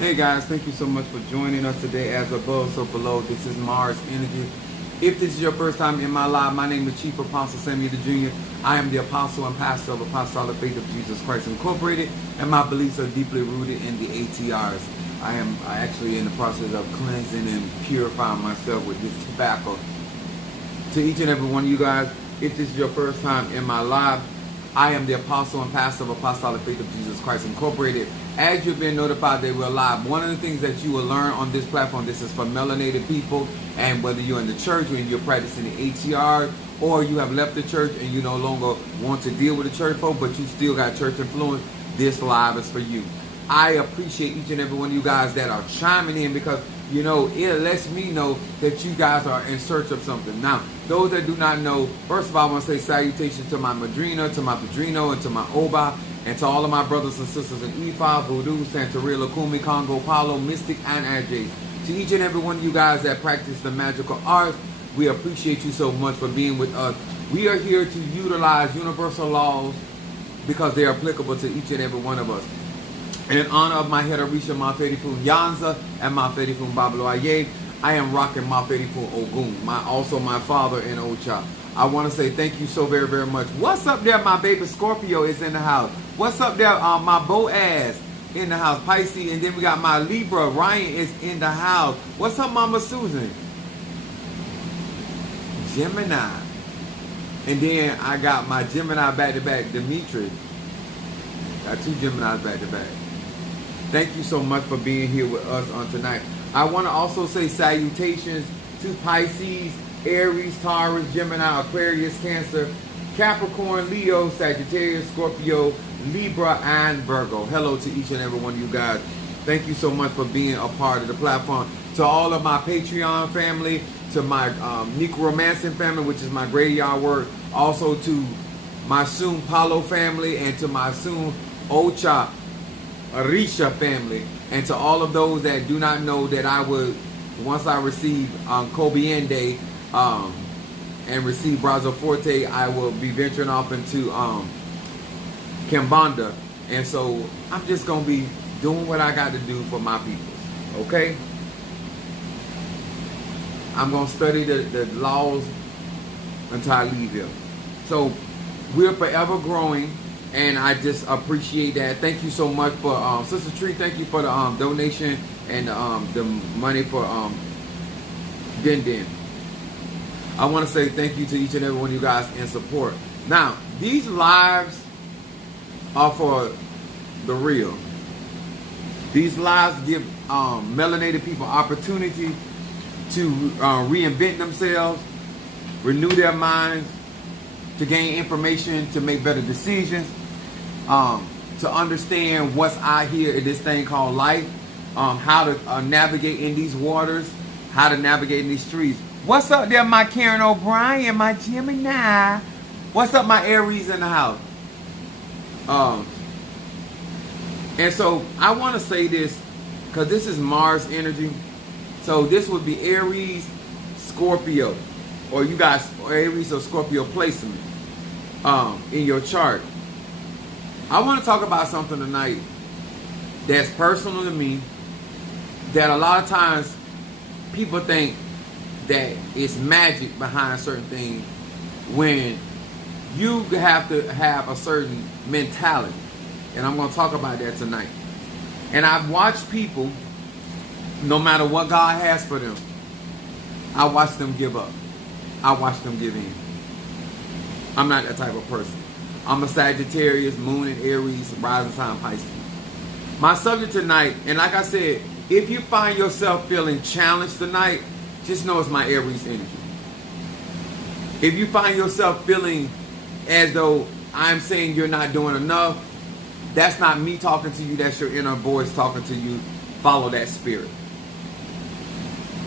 Hey guys, thank you so much for joining us today. As above, so below. This is Mars Energy. If this is your first time in my live, my name is Chief Apostle Samuel the Jr. I am the apostle and pastor of Apostolic Faith of Jesus Christ Incorporated, and my beliefs are deeply rooted in the ATRs. I am actually in the process of cleansing and purifying myself with this tobacco. To each and every one of you guys, if this is your first time in my live, I am the apostle and pastor of Apostolic Faith of Jesus Christ Incorporated. As you've been notified that we're live, one of the things that you will learn on this platform, this is for melanated people, and whether you're in the church or you're practicing the ATR, or you have left the church and you no longer want to deal with the church folk, but you still got church influence, this live is for you. I appreciate each and every one of you guys that are chiming in, because you know, it lets me know that you guys are in search of something. Now, those that do not know, first of all, I want to say salutations to my Madrina, to my Padrino, and to my Oba, and to all of my brothers and sisters in Ifa, Voodoo, Santeria, Lakumi, Congo, Palo, Mystic, and Ajay. To each and every one of you guys that practice the magical arts, we appreciate you so much for being with us. We are here to utilize universal laws because they are applicable to each and every one of us. In honor of my Hedarisha Mafedifun Yanza and Mafedifun Babaloaye, I am rocking Mafedifun Ogun, also my father in Ocha. I want to say thank you so very, very much. What's up there? My baby Scorpio is in the house. What's up there? My Boaz in the house, Pisces. And then we got my Libra, Ryan is in the house. What's up, Mama Susan? Gemini. And then I got my Gemini back-to-back, Dimitri. Got two Geminis back-to-back. Thank you so much for being here with us on tonight. I want to also say salutations to Pisces, Aries, Taurus, Gemini, Aquarius, Cancer, Capricorn, Leo, Sagittarius, Scorpio, Libra, and Virgo. Hello to each and every one of you guys. Thank you so much for being a part of the platform. To all of my Patreon family, to my Necromancing family, which is my graveyard work. Also to my Soon Palo family, and to my Soon Ocha Arisha family, and to all of those that do not know that I would, once I receive Kobiende and receive Brazo Forte, I will be venturing off into Kimbanda, and so I'm just gonna be doing what I got to do for my people. Okay, I'm gonna study the laws until I leave here. So we're forever growing. And I just appreciate that. Thank you so much for Sister Tree. Thank you for the donation and the money for Din Din. I want to say thank you to each and every one of you guys in support. Now, these lives are for the real. These lives give melanated people opportunity to reinvent themselves, renew their minds, to gain information, to make better decisions, to understand what's out here in this thing called life, how to navigate in these waters, how to navigate in these streets. What's up there, my Karen O'Brien, my Gemini? What's up, my Aries in the house? And so I want to say this, because this is Mars energy. So this would be Aries, Scorpio, or you guys, Aries or Scorpio placement in your chart. I want to talk about something tonight that's personal to me, that a lot of times people think that it's magic behind certain things, when you have to have a certain mentality. And I'm going to talk about that tonight. And I've watched people, no matter what God has for them, I watch them give up. I watch them give in. I'm not that type of person. I'm a Sagittarius, Moon and Aries, rising sign Pisces. My subject tonight, and like I said, if you find yourself feeling challenged tonight, just know it's my Aries energy. If you find yourself feeling as though I'm saying you're not doing enough, that's not me talking to you, that's your inner voice talking to you. Follow that spirit.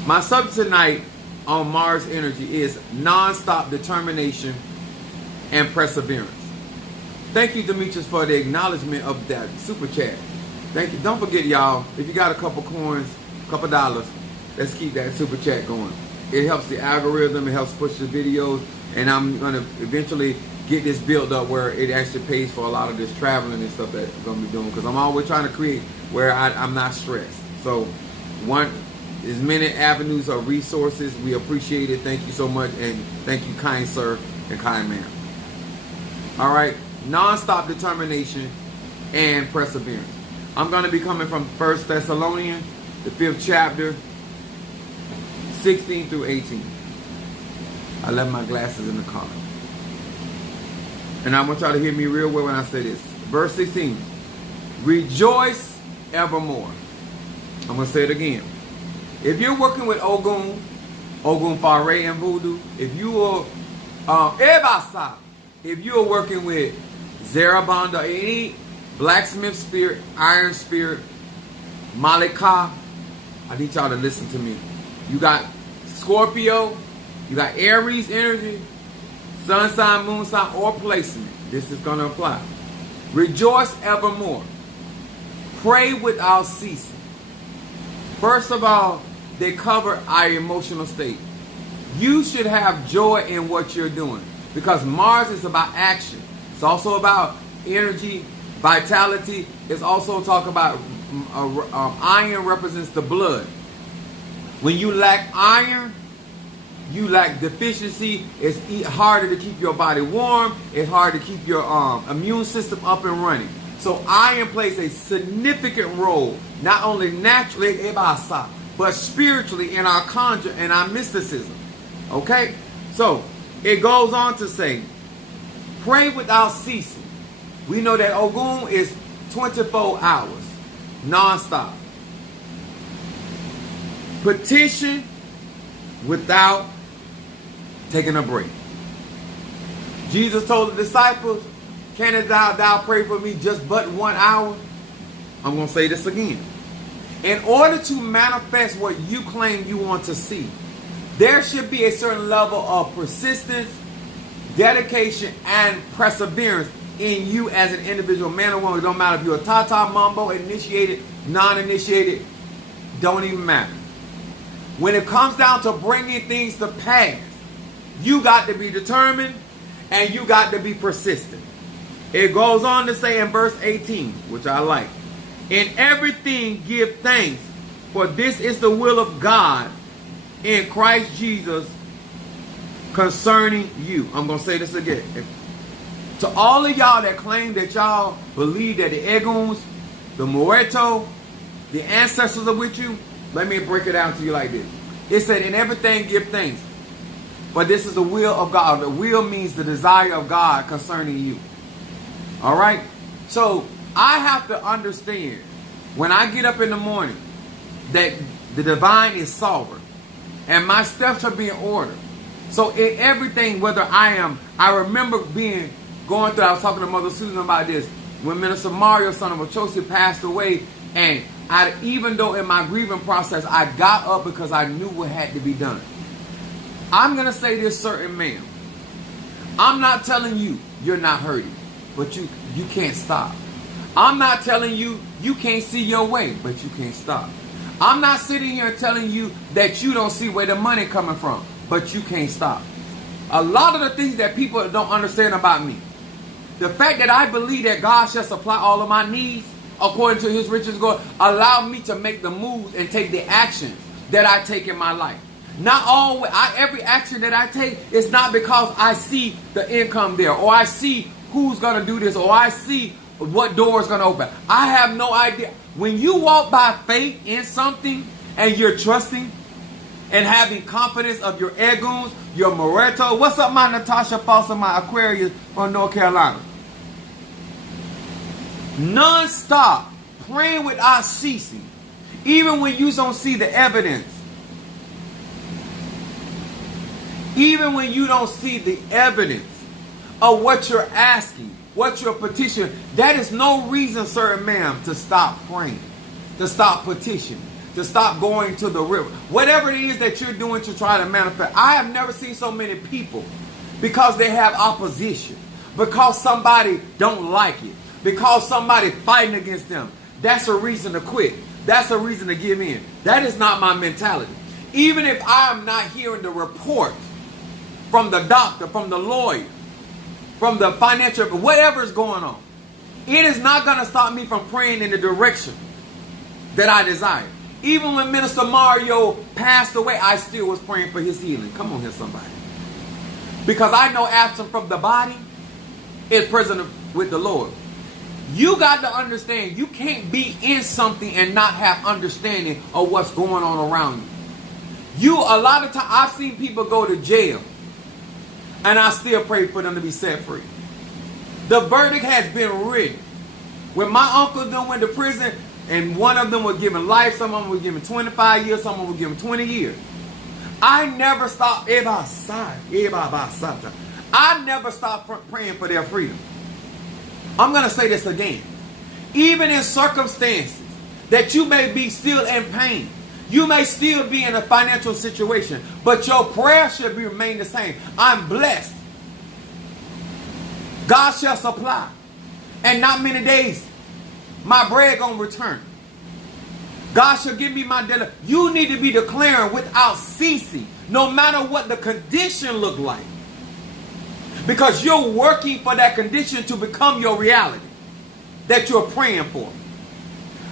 My subject tonight on Mars energy is nonstop determination and perseverance. Thank you, Demetrius, for the acknowledgement of that super chat. Thank you. Don't forget, y'all, if you got a couple coins, a couple dollars, let's keep that super chat going. It helps the algorithm, it helps push the videos, and I'm going to eventually get this built up where it actually pays for a lot of this traveling and stuff that I'm going to be doing, because I'm always trying to create where I'm not stressed. So as many avenues or resources, we appreciate it. Thank you so much, and thank you, kind sir and kind ma'am. All right, nonstop determination and perseverance. I'm going to be coming from 1 Thessalonians, the 5th chapter, 16 through 18. I left my glasses in the car. And I want y'all to hear me real well when I say this. Verse 16. Rejoice evermore. I'm going to say it again. If you're working with Ogun Fare and Voodoo, if you are Ebasa, if you are working with Zarabanda, any blacksmith spirit, iron spirit, Malika, I need y'all to listen to me. You got Scorpio, you got Aries energy, sun sign, moon sign, or placement. This is going to apply. Rejoice evermore. Pray without ceasing. First of all, they cover our emotional state. You should have joy in what you're doing, because Mars is about action. It's also about energy, vitality. It's also talk about iron represents the blood. When you lack iron, you lack deficiency. It's harder to keep your body warm. It's hard to keep your immune system up and running. So iron plays a significant role, not only naturally, but spiritually in our conjure and our mysticism. Okay? So it goes on to say, pray without ceasing. We know that Ogun is 24 hours, nonstop. Petition without taking a break. Jesus told the disciples, "Canst thou pray for me just but 1 hour?" I'm going to say this again. In order to manifest what you claim you want to see, there should be a certain level of persistence, dedication, and perseverance in you as an individual, man or woman. It don't matter if you're a Tata, Mambo, initiated, non-initiated, don't even matter. When it comes down to bringing things to pass, you got to be determined and you got to be persistent. It goes on to say in verse 18, which I like, in everything give thanks, for this is the will of God in Christ Jesus concerning you. I'm going to say this again. To all of y'all that claim that y'all believe that the Eguns, the Moreto, the ancestors are with you, let me break it down to you like this. It said, in everything give thanks, but this is the will of God. The will means the desire of God concerning you. All right? So I have to understand when I get up in the morning that the divine is sovereign and my steps are being ordered. So in everything, whether I remember going through, I was talking to Mother Susan about this, when Minister Mario, son of Ochosi, passed away, and even though in my grieving process, I got up because I knew what had to be done. I'm going to say this, certain ma'am. I'm not telling you you're not hurting, but you can't stop. I'm not telling you you can't see your way, but you can't stop. I'm not sitting here telling you that you don't see where the money coming from, but you can't stop. A lot of the things that people don't understand about me, the fact that I believe that God shall supply all of my needs according to his riches, God, allow me to make the moves and take the actions that I take in my life. Not always, every action that I take is not because I see the income there, or I see who's going to do this, or I see what door is going to open. I have no idea. When you walk by faith in something and you're trusting and having confidence of your Eguns, your Moreto. What's up, my Natasha Foster, my Aquarius from North Carolina? Non-stop, praying without ceasing, even when you don't see the evidence. Even when you don't see the evidence of what you're asking, what you're petitioning, that is no reason, sir and ma'am, to stop praying, to stop petitioning, to stop going to the river. Whatever it is that you're doing to try to manifest. I have never seen so many people, because they have opposition, because somebody don't like it, because somebody fighting against them. That's a reason to quit. That's a reason to give in. That is not my mentality. Even if I am not hearing the report from the doctor, from the lawyer, from the financial, whatever is going on, it is not going to stop me from praying in the direction that I desire. Even when Minister Mario passed away, I still was praying for his healing. Come on here, somebody. Because I know absent from the body is present with the Lord. You got to understand, you can't be in something and not have understanding of what's going on around you. A lot of times, I've seen people go to jail, and I still pray for them to be set free. The verdict has been written. When my uncle them went to prison, and one of them was given life, some of them were given 25 years, some of them were given 20 years. I never stopped. I never stopped praying for their freedom. I'm going to say this again. Even in circumstances that you may be still in pain, you may still be in a financial situation, but your prayer should remain the same. I'm blessed. God shall supply. And not many days, my bread going to return. God shall give me my dinner. You need to be declaring without ceasing, no matter what the condition look like. Because you're working for that condition to become your reality that you're praying for.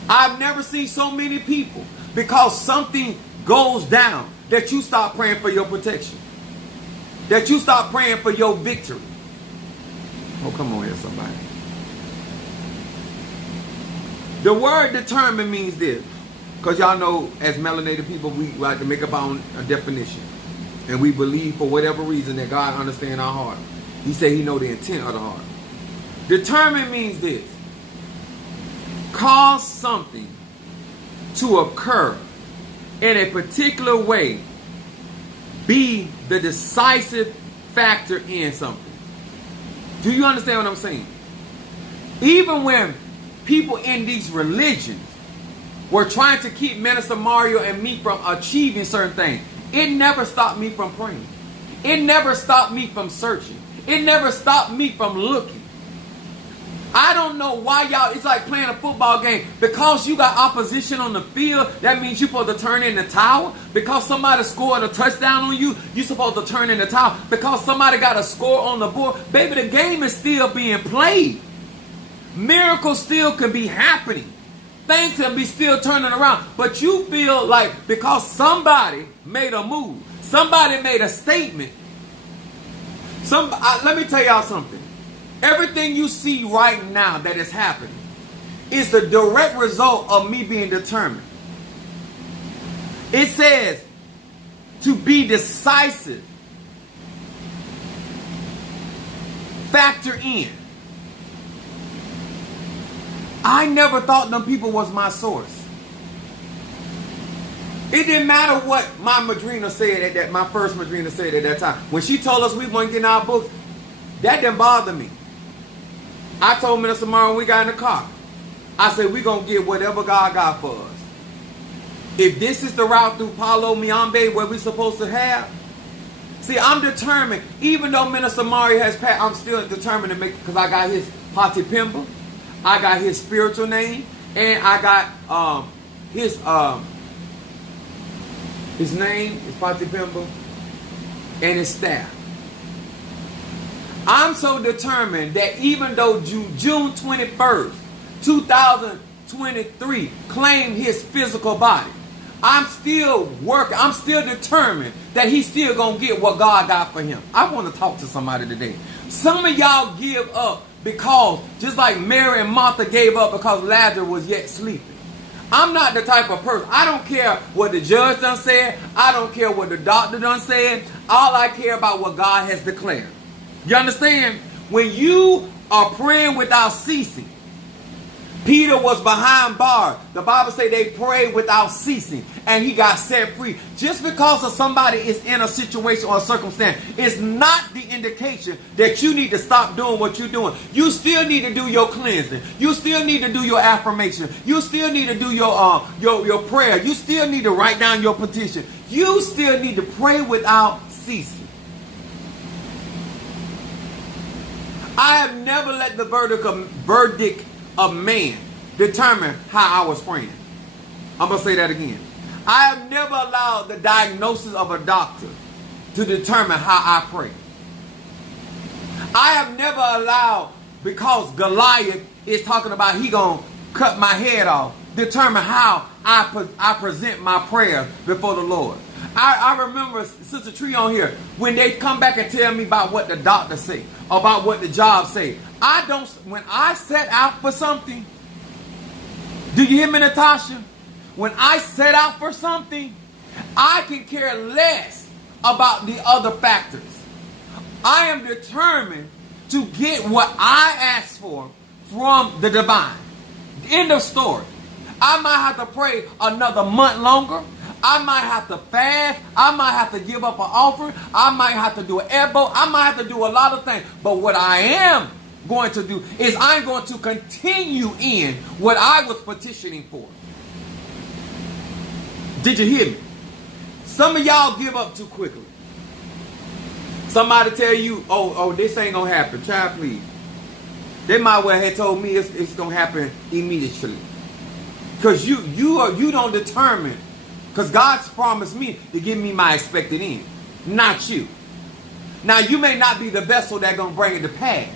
I've never seen so many people, because something goes down, that you stop praying for your protection. That you stop praying for your victory. Oh, come on here, somebody. The word determine means this. Because y'all know, as melanated people, we like to make up our own definition. And we believe for whatever reason that God understands our heart. He said he know the intent of the heart. Determine means this. Cause something to occur in a particular way. Be the decisive factor in something. Do you understand what I'm saying? Even when people in these religions were trying to keep Minister Mario and me from achieving certain things, it never stopped me from praying. It never stopped me from searching. It never stopped me from looking. I don't know why y'all, it's like playing a football game. Because you got opposition on the field, that means you're supposed to turn in the towel. Because somebody scored a touchdown on you, you're supposed to turn in the towel. Because somebody got a score on the board, baby, the game is still being played. Miracles still can be happening. Things can be still turning around. But you feel like because somebody made a move, somebody made a statement. Let me tell y'all something. Everything you see right now that is happening is the direct result of me being determined. It says to be decisive. Factor in. I never thought them people was my source. It didn't matter what my madrina said at that, my first madrina said at that time. When she told us we weren't getting our books, that didn't bother me. I told Minister Martin when we got in the car, I said, we're going to get whatever God got for us. If this is the route through Palo Miambe where we're supposed to have, see, I'm determined. Even though Minister Mari has passed, I'm still determined to make, because I got his Pati Pimba, I got his spiritual name, and I got his name is Pati Pimba, and his staff. I'm so determined that even though June 21st, 2023 claimed his physical body, I'm still working. I'm still determined that he's still going to get what God got for him. I want to talk to somebody today. Some of y'all give up because, just like Mary and Martha gave up because Lazarus was yet sleeping. I'm not the type of person. I don't care what the judge done said. I don't care what the doctor done said. All I care about what God has declared. You understand? When you are praying without ceasing, Peter was behind bars. The Bible says they prayed without ceasing, and he got set free. Just because of somebody is in a situation or a circumstance is not the indication that you need to stop doing what you're doing. You still need to do your cleansing. You still need to do your affirmation. You still need to do your prayer. You still need to write down your petition. You still need to pray without ceasing. I have never let the verdict of man determine how I was praying. I'm going to say that again. I have never allowed the diagnosis of a doctor to determine how I pray. I have never allowed, because Goliath is talking about he going to cut my head off, determine how I present my prayer before the Lord. I remember Sister Tree on here, when they come back and tell me about what the doctor say, about what the job say. When I set out for something, do you hear me, Natasha? When I set out for something, I can care less about the other factors. I am determined to get what I asked for from the divine. End of story. I might have to pray another month longer. I might have to fast. I might have to give up an offering. I might have to do an elbow. I might have to do a lot of things. But what I am going to do is I'm going to continue in what I was petitioning for. Did you hear me? Some of y'all give up too quickly. Somebody tell you, oh, this ain't going to happen. Child, please. They might well have told me it's going to happen immediately. Because you don't determine. Because God's promised me to give me my expected end. Not you. Now, you may not be the vessel that's going to bring it to pass.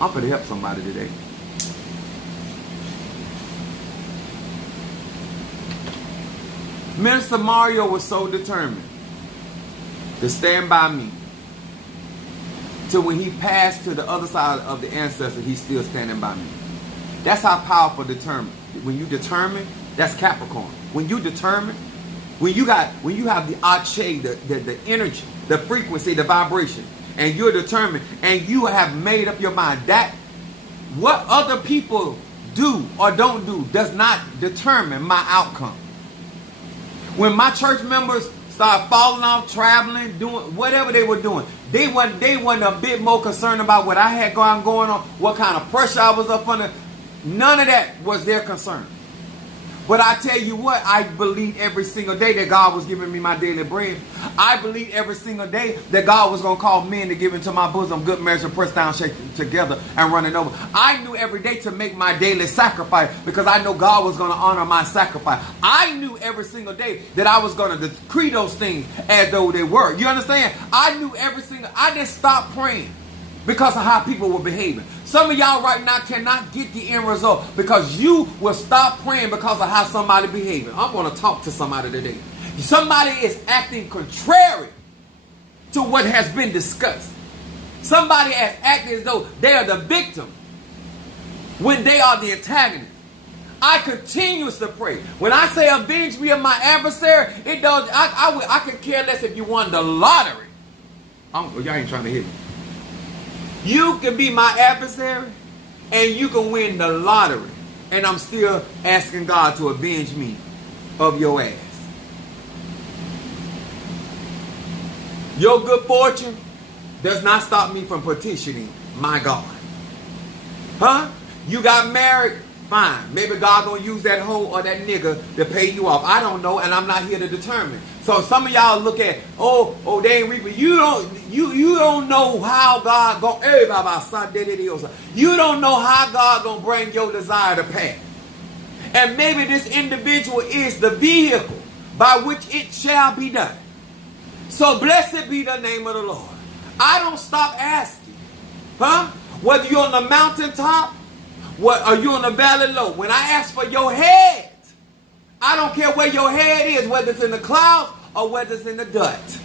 I'm going to help somebody today. Minister Mario was so determined to stand by me. Till when he passed to the other side of the ancestor, he's still standing by me. That's how powerful determined. When you determine, that's Capricorn. When you determine, when you have the ache, the energy, the frequency, the vibration, and you're determined, and you have made up your mind that what other people do or don't do does not determine my outcome. When my church members started falling off, traveling, doing whatever they were doing, they wasn't a bit more concerned about what I had going on, what kind of pressure I was up under. None of that was their concern. But I tell you what, I believed every single day that God was giving me my daily bread. I believed every single day that God was going to call men to give into my bosom good measure, pressed down, shaken together, and running over. I knew every day to make my daily sacrifice because I know God was going to honor my sacrifice. I knew every single day that I was going to decree those things as though they were. You understand? I knew I didn't stop praying because of how people were behaving. Some of y'all right now cannot get the end result because you will stop praying because of how somebody behaving. I'm going to talk to somebody today. Somebody is acting contrary to what has been discussed. Somebody is acting as though they are the victim when they are the antagonist. I continuously pray. When I say avenge me of my adversary, it does. I could care less if you won the lottery. Y'all ain't trying to hit me. You can be my adversary and you can win the lottery. And I'm still asking God to avenge me of your ass. Your good fortune does not stop me from petitioning my God. Huh? You got married? Fine. Maybe God gonna use that hoe or that nigga to pay you off. I don't know, and I'm not here to determine. So some of y'all look at, oh, they ain't reaping. You don't know how God gonna. You don't know how God gonna bring your desire to pass. And maybe this individual is the vehicle by which it shall be done. So blessed be the name of the Lord. I don't stop asking, huh? Whether you're on the mountaintop. What are you on the valley low? When I ask for your head, I don't care where your head is, whether it's in the clouds or whether it's in the dirt.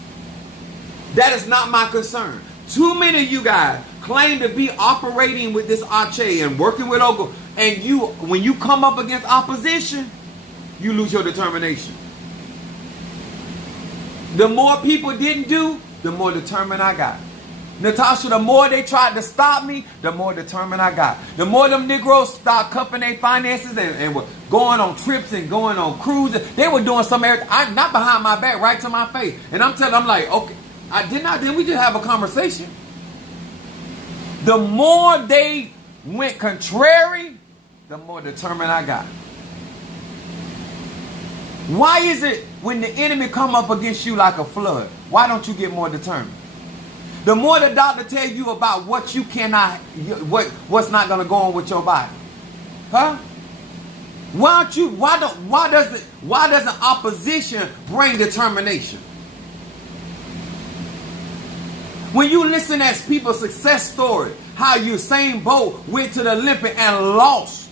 That is not my concern. Too many of you guys claim to be operating with this Ache and working with Ogo, and when you come up against opposition, you lose your determination. The more people didn't do, the more determined I got. Natasha, the more they tried to stop me, the more determined I got. The more them Negroes started cupping their finances and were going on trips and going on cruises. They were doing some everything. Not behind my back, right to my face. And I'm like, okay, didn't we just have a conversation? The more they went contrary, the more determined I got. Why is it when the enemy come up against you like a flood, why don't you get more determined? The more the doctor tells you about what you cannot, what's not going to go on with your body, huh? Why doesn't opposition bring determination? When you listen at people's success story, how Usain Bolt went to the Olympics and lost,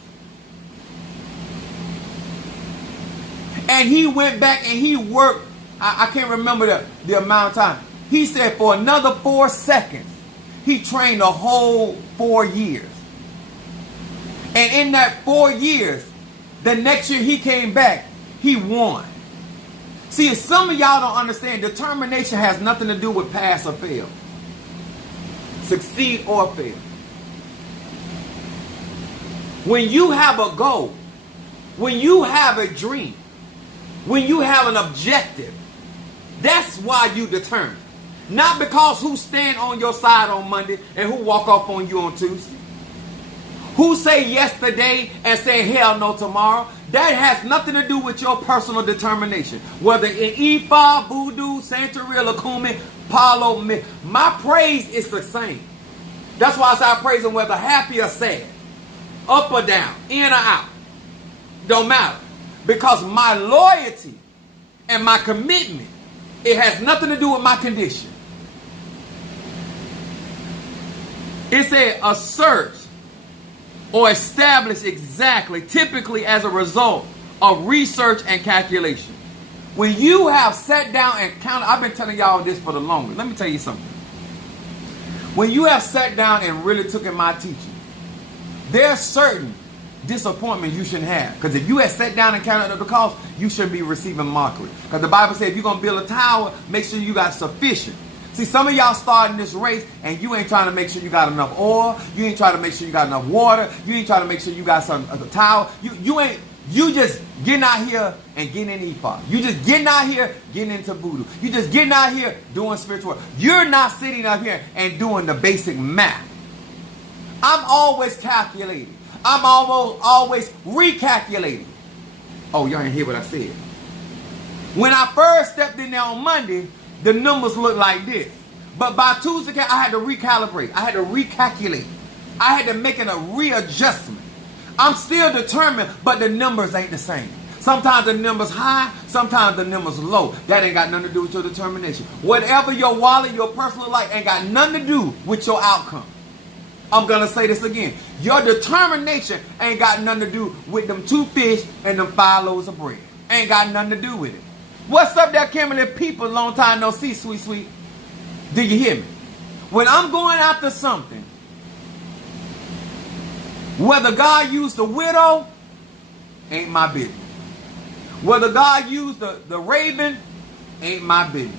And he went back and he worked, I can't remember the amount of time. He said for another 4 seconds, he trained a whole 4 years. And in that 4 years, the next year he came back, he won. See, some of y'all don't understand, determination has nothing to do with pass or fail. Succeed or fail. When you have a goal, when you have a dream, when you have an objective, that's why you determine. Not because who stand on your side on Monday and who walk off on you on Tuesday. Who say yes today and say hell no tomorrow. That has nothing to do with your personal determination. Whether in Ifa, Voodoo, Santeria, Lakumi, Palo, my praise is the same. That's why I say I praise him whether happy or sad. Up or down, in or out. Don't matter. Because my loyalty and my commitment, it has nothing to do with my condition. It said assert or establish exactly, typically as a result of research and calculation. When you have sat down and counted, I've been telling y'all this for the longest. Let me tell you something. When you have sat down and really took in my teaching, there are certain disappointments you shouldn't have. Because if you had sat down and counted up the cost, you shouldn't be receiving mockery. Because the Bible says if you're going to build a tower, make sure you got sufficient. See, some of y'all starting this race and you ain't trying to make sure you got enough oil. You ain't trying to make sure you got enough water. You ain't trying to make sure you got some of the tower. You just getting out here and getting in Ephah. You just getting out here getting into voodoo. You just getting out here doing spiritual work. You're not sitting up here and doing the basic math. I'm always calculating. I'm always recalculating. Oh, y'all ain't hear what I said. When I first stepped in there on Monday, the numbers looked like this. But by Tuesday, I had to recalibrate. I had to recalculate. I had to make it a readjustment. I'm still determined, but the numbers ain't the same. Sometimes the numbers high, sometimes the numbers low. That ain't got nothing to do with your determination. Whatever your wallet, your personal life, ain't got nothing to do with your outcome. I'm going to say this again. Your determination ain't got nothing to do with them 2 fish and them 5 loaves of bread. Ain't got nothing to do with it. What's up there, Kimberly? People, long time no see, sweet, sweet. Do you hear me? When I'm going after something, whether God used the widow, ain't my business. Whether God used the raven, ain't my business.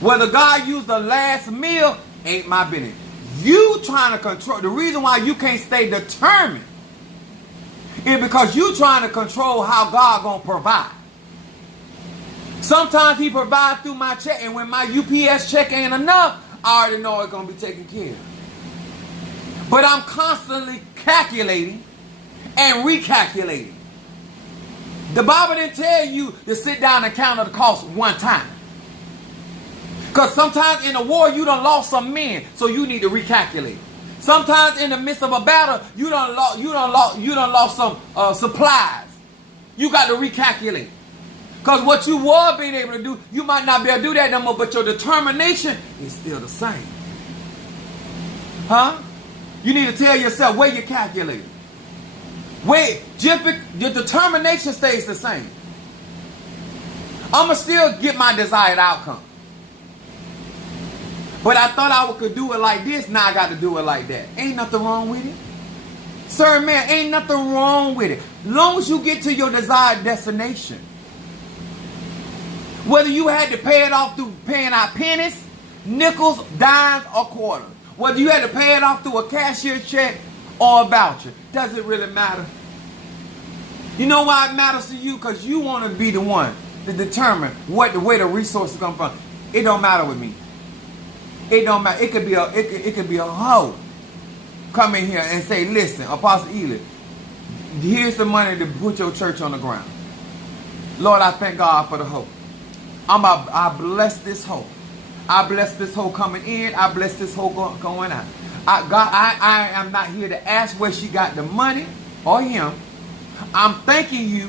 Whether God used the last meal, ain't my business. You trying to control. The reason why you can't stay determined is because you trying to control how God gonna provide. Sometimes he provides through my check, and when my UPS check ain't enough, I already know it's gonna be taken care of. But I'm constantly calculating and recalculating. The Bible didn't tell you to sit down and count the cost one time. Because sometimes in a war, you done lost some men, so you need to recalculate. Sometimes in the midst of a battle, you done lost some supplies. You got to recalculate. Because what you were being able to do, you might not be able to do that no more, but your determination is still the same. Huh? You need to tell yourself where you're calculating. Your determination stays the same. I'm going to still get my desired outcome. But I thought I could do it like this. Now I got to do it like that. Ain't nothing wrong with it. Sir, man, ain't nothing wrong with it. Long as you get to your desired destination. Whether you had to pay it off through paying out pennies, nickels, dimes, or quarters. Whether you had to pay it off through a cashier check or a voucher. Does it really matter? You know why it matters to you? Because you want to be the one to determine where the resources come from. It don't matter with me. It don't matter. It could be a hoe come in here and say, listen, Apostle Ely, here's the money to put your church on the ground. Lord, I thank God for the hope. I bless this hope. I bless this hoe coming in. I bless this hoe going out. I am not here to ask where she got the money or him. I'm thanking you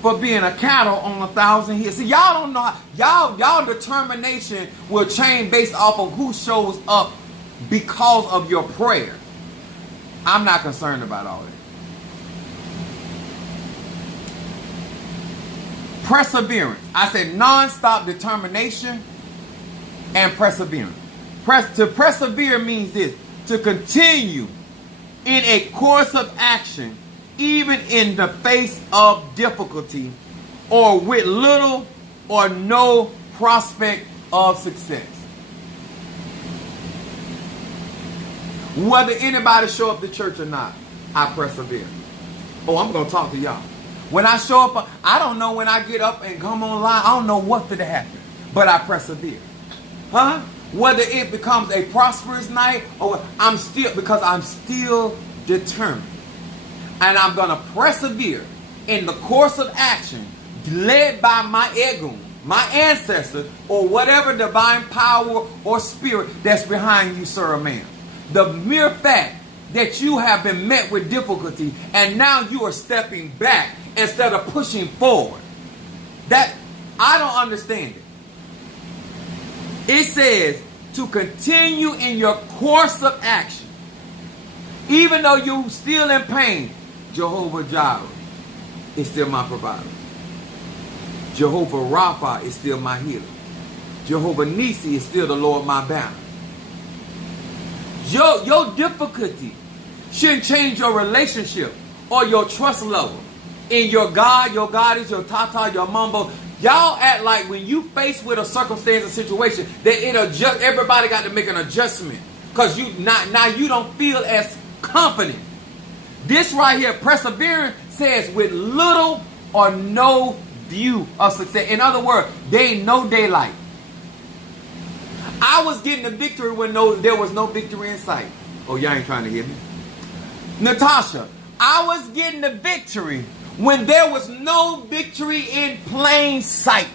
for being a cattle on 1,000 hills. See, y'all don't know how, y'all determination will change based off of who shows up because of your prayer. I'm not concerned about all that. Perseverance. I said nonstop determination and perseverance. To persevere means this: to continue in a course of action, even in the face of difficulty or with little or no prospect of success. Whether anybody show up to church or not, I persevere. Oh, I'm going to talk to y'all. When I show up, I don't know when I get up and come online, I don't know what to happen, but I persevere. Huh? Whether it becomes a prosperous night or I'm still determined. And I'm going to persevere in the course of action led by my ego, my ancestors, or whatever divine power or spirit that's behind you, sir or ma'am. The mere fact that you have been met with difficulty and now you are stepping back instead of pushing forward. That, I don't understand it. It says to continue in your course of action. Even though you're still in pain, Jehovah Jireh is still my provider. Jehovah Rapha is still my healer. Jehovah Nisi is still the Lord my banner. Your difficulty shouldn't change your relationship or your trust level in your God. Your God is your Tata, your Mumbo. Y'all act like when you face with a circumstance or situation that everybody got to make an adjustment because now you don't feel as confident. This right here, perseverance, says with little or no view of success. In other words, there ain't no daylight. I was getting the victory when there was no victory in sight. Oh, y'all ain't trying to hear me. Natasha, I was getting the victory when there was no victory in plain sight.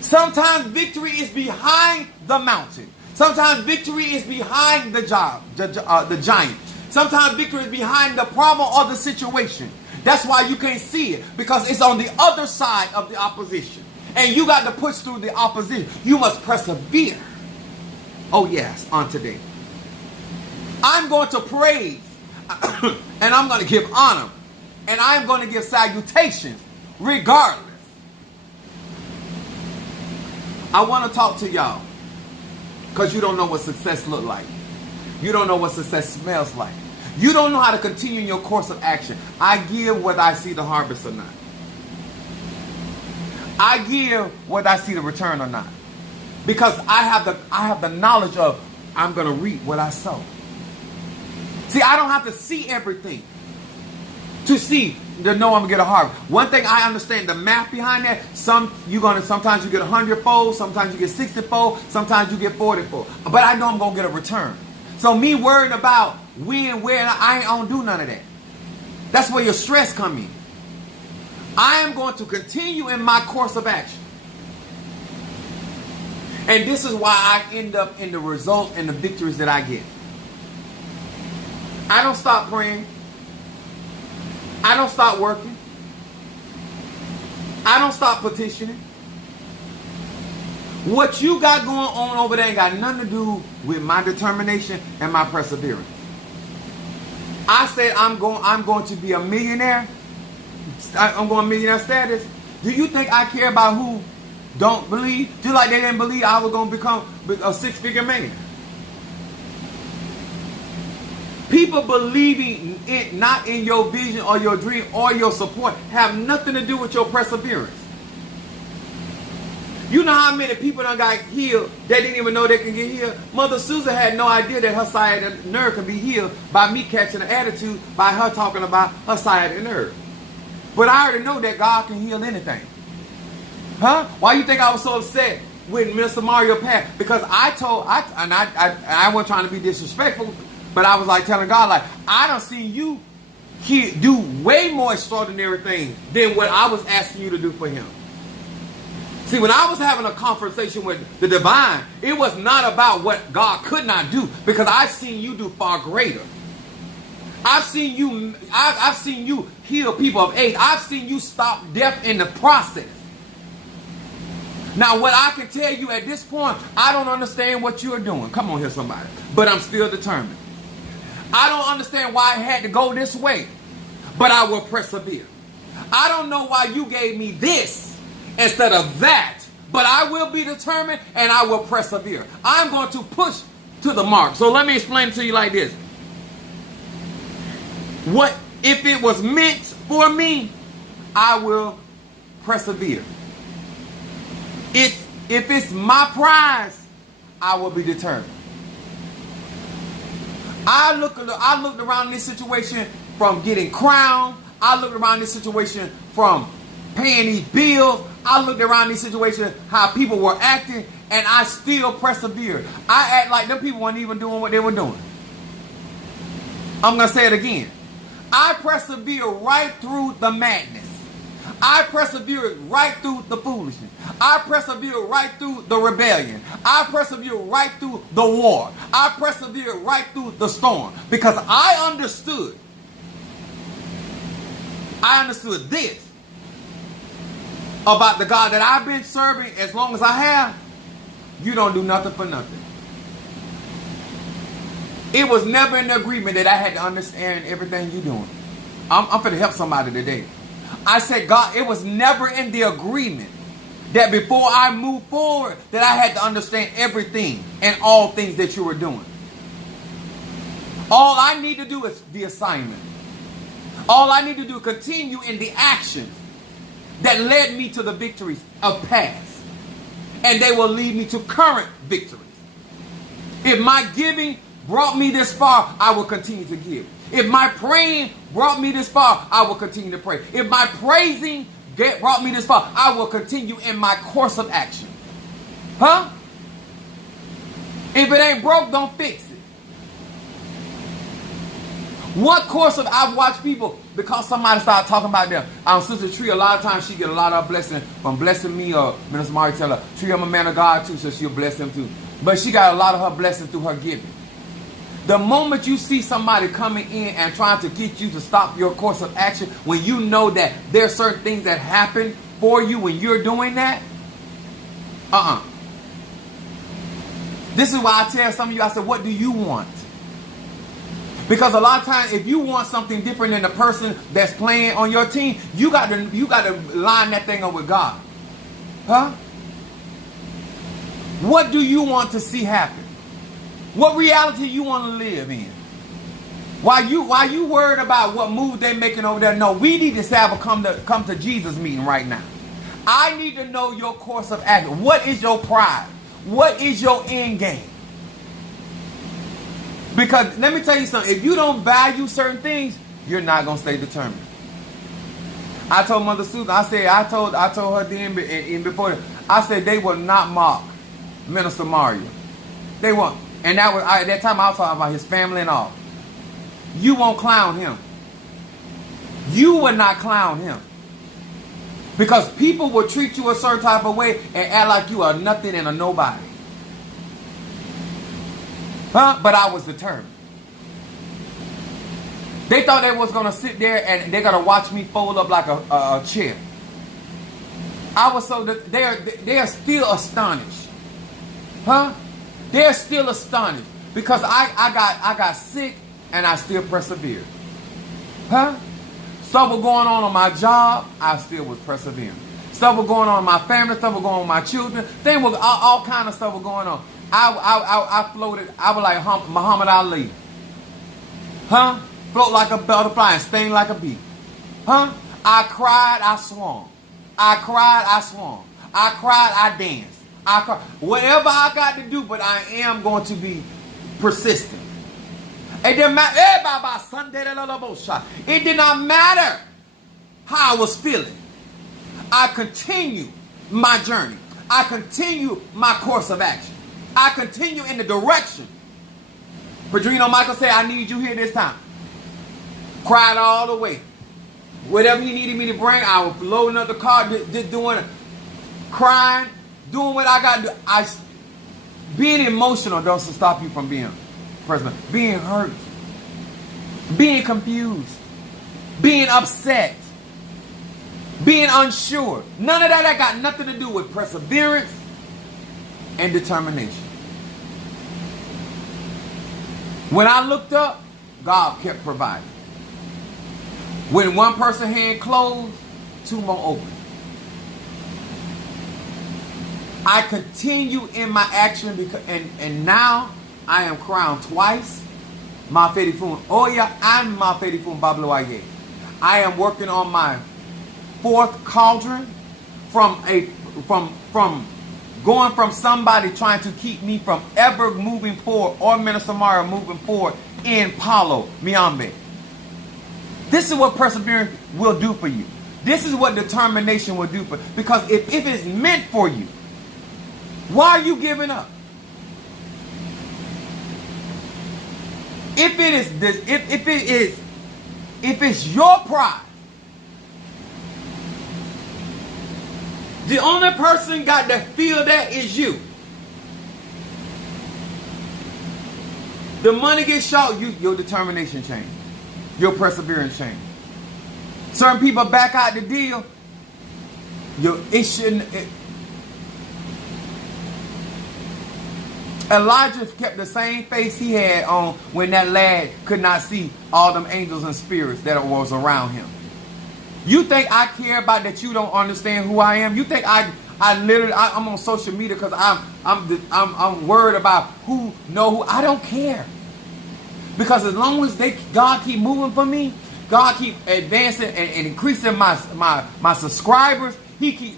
Sometimes victory is behind the mountain. Sometimes victory is behind the giant. Sometimes victory is behind the problem or the situation. That's why you can't see it, because it's on the other side of the opposition. And you got to push through the opposition. You must persevere. Oh yes, on today. I'm going to praise and I'm going to give honor and I'm going to give salutations regardless. I want to talk to y'all because you don't know what success looks like. You don't know what success smells like. You don't know how to continue in your course of action. I give whether I see the harvest or not. I give whether I see the return or not. Because I have the knowledge of I'm going to reap what I sow. See, I don't have to see everything to know I'm going to get a harvest. One thing I understand, the math behind that, sometimes you get 100-fold, sometimes you get 60-fold, sometimes you get 40-fold. But I know I'm going to get a return. So me worrying about when, where, I don't do none of that. That's where your stress comes in. I am going to continue in my course of action. And this is why I end up in the results and the victories that I get. I don't stop praying. I don't stop working. I don't stop petitioning. What you got going on over there ain't got nothing to do with my determination and my perseverance. I said I'm going to be a millionaire. I'm going millionaire status. Do you think I care about who don't believe? Just like they didn't believe I was going to become a six-figure man. People believing it not in your vision or your dream or your support have nothing to do with your perseverance. You know how many people done got healed that didn't even know they can get healed? Mother Susan had no idea that her sciatic nerve could be healed by me catching an attitude by her talking about her sciatic nerve. But I already know that God can heal anything. Huh? Why you think I was so upset when Mr. Mario passed? Because I wasn't trying to be disrespectful, but I was like telling God, like, I done seen you do way more extraordinary things than what I was asking you to do for him. See, when I was having a conversation with the divine, it was not about what God could not do, because I've seen you do far greater. I've seen you heal people of age. I've seen you stop death in the process. Now, what I can tell you at this point, I don't understand what you're doing. Come on here, somebody. But I'm still determined. I don't understand why I had to go this way, but I will persevere. I don't know why you gave me this, instead of that. But I will be determined and I will persevere. I'm going to push to the mark. So let me explain it to you like this. What if it was meant for me, I will persevere. If it's my prize, I will be determined. I looked around this situation from getting crowned. I looked around this situation from paying these bills. I looked around this situation how people were acting, and I still persevered. I act like them people weren't even doing what they were doing. I'm going to say it again. I persevered right through the madness. I persevered right through the foolishness. I persevered right through the rebellion. I persevered right through the war. I persevered right through the storm. Because I understood this about the God that I've been serving as long as I have. You don't do nothing for nothing. It was never an agreement that I had to understand everything you're doing. I'm going to help somebody today. I said, God, it was never in the agreement that before I move forward that I had to understand everything and all things that you were doing. All I need to do is the assignment. All I need to do is continue in the actions that led me to the victories of past. And they will lead me to current victories. If my giving brought me this far, I will continue to give. If my praying brought me this far, I will continue to pray. If my praising brought me this far, I will continue in my course of action. Huh? If it ain't broke, don't fix it. What course of, I've watched people, because somebody started talking about them. Sister Tree, a lot of times she get a lot of blessing from blessing me, or Minister Mari tell her, Tree, I'm a man of God too, so she'll bless them too. But she got a lot of her blessing through her giving. The moment you see somebody coming in and trying to get you to stop your course of action, when you know that there are certain things that happen for you when you're doing that, This is why I tell some of you, I said, what do you want? Because a lot of times, if you want something different than the person that's playing on your team, you got to line that thing up with God. Huh? What do you want to see happen? What reality you want to live in? Why you worried about what move they making over there? No, we need to have a come to Jesus meeting right now. I need to know your course of action. What is your pride? What is your end game? Because let me tell you something. If you don't value certain things, you're not gonna stay determined. I told Mother Susan. I told her then and before. I said they will not mock Minister Mario. They won't. And that was at that time I was talking about his family and all. You won't clown him. You will not clown him. Because people will treat you a certain type of way and act like you are nothing and a nobody. Huh? But I was determined. They thought they was going to sit there and they're going to watch me fold up like a chair. I was so that they are still astonished. Huh? They're still astonished because I got sick and I still persevered. Huh? Stuff was going on my job, I still was persevering. Stuff was going on in my family, stuff was going on with my children. Things was all kind of stuff was going on. I floated. I was like Muhammad Ali. Huh? Float like a butterfly and sting like a bee. Huh? I cried, I swung. I cried, I swung. I cried, I danced. I cried. Whatever I got to do, but I am going to be persistent. It didn't matter. It did not matter how I was feeling. I continued my journey. I continued my course of action. I continue in the direction. Padrino Michael said, I need you here this time. Cried all the way. Whatever he needed me to bring, I was loading up the car, just doing it. Crying, doing what I got to do. Being emotional doesn't stop you from being personal. Being hurt. Being confused. Being upset. Being unsure. None of that got nothing to do with perseverance and determination. When I looked up, God kept providing. When one person's hand closed, two more open. I continue in my action because, and now I am crowned twice. Mafedifun Oya and Mafedifun Babluaye. I am working on my fourth cauldron from going from somebody trying to keep me from ever moving forward, or Minister Mara moving forward in Palo, Miambe. This is what perseverance will do for you. This is what determination will do for you. Because if it's meant for you, why are you giving up? If it's your pride, the only person got to feel that is you. The money gets short, your determination change. Your perseverance change. Certain people back out the deal. Elijah kept the same face he had on when that lad could not see all them angels and spirits that was around him. You think I care about that? You don't understand who I am? You think I'm on social media because I'm worried about who know who? I don't care. Because as long as God keep moving for me, God keep advancing and increasing my subscribers. He keep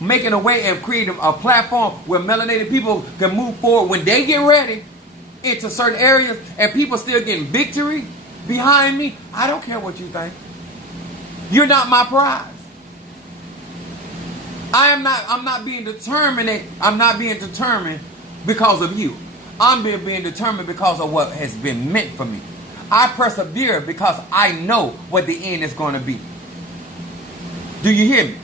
making a way and creating a platform where melanated people can move forward when they get ready into certain areas, and people still getting victory behind me. I don't care what you think. You're not my prize. I'm not being determined. I'm not being determined because of you. I'm being determined because of what has been meant for me. I persevere because I know what the end is going to be. Do you hear me?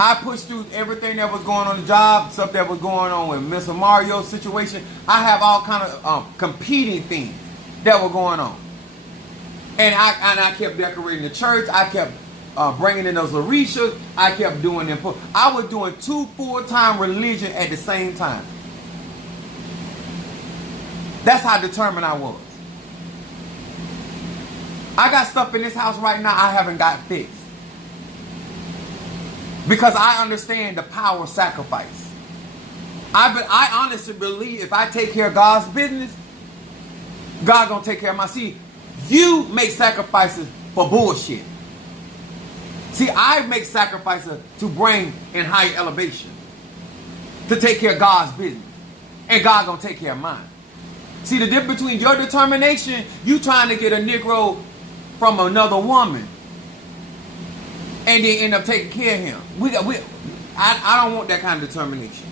I pushed through everything that was going on the job, stuff that was going on with Mr. Mario's situation. I have all kind of competing things that were going on. And I kept decorating the church. I kept bringing in those Orishas. I kept doing them. I was doing 2 full-time religion at the same time. That's how determined I was. I got stuff in this house right now I haven't got fixed. Because I understand the power of sacrifice. I honestly believe if I take care of God's business, God gonna take care of my seed. You make sacrifices for bullshit. See, I make sacrifices to bring in higher elevation. To take care of God's business. And God gonna take care of mine. See, the difference between your determination, you trying to get a Negro from another woman, and then end up taking care of him. I don't want that kind of determination.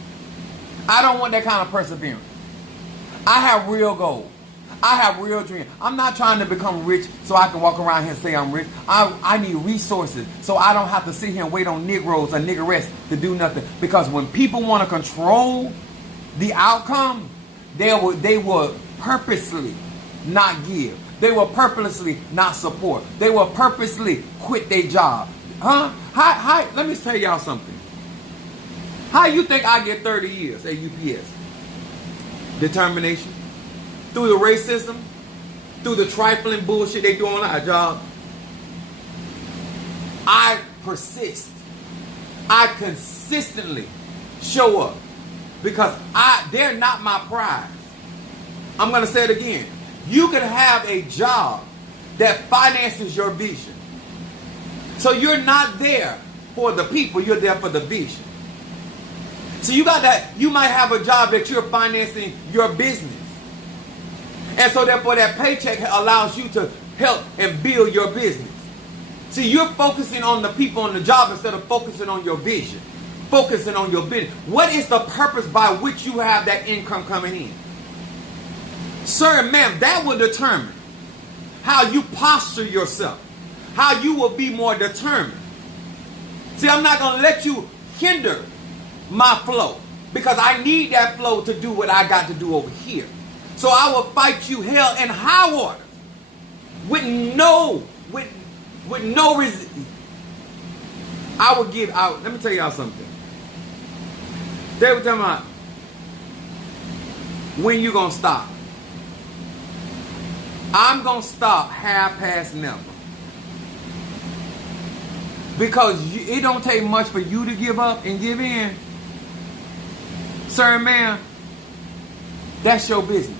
I don't want that kind of perseverance. I have real goals. I have real dreams. I'm not trying to become rich so I can walk around here and say I'm rich. I need resources so I don't have to sit here and wait on Negroes or niggerettes to do nothing. Because when people want to control the outcome, they will purposely not give. They will purposely not support. They will purposely quit their job. Huh? Hi, let me tell y'all something. How you think I get 30 years at UPS? Determination. Through the racism, through the trifling bullshit they do on our job. I persist. I consistently show up because they're not my prize. I'm going to say it again. You can have a job that finances your vision. So you're not there for the people, you're there for the vision. So you might have a job that you're financing your business. And so therefore that paycheck allows you to help and build your business. See, you're focusing on the people on the job instead of focusing on your vision. Focusing on your business. What is the purpose by which you have that income coming in? Sir and ma'am, that will determine how you posture yourself. How you will be more determined. See, I'm not going to let you hinder my flow. Because I need that flow to do what I got to do over here. So I will fight you hell and high water. With no resistance. Let me tell y'all something. They were talking about when you going to stop. I'm going to stop half past never. Because it don't take much for you to give up and give in. Sir, man, that's your business.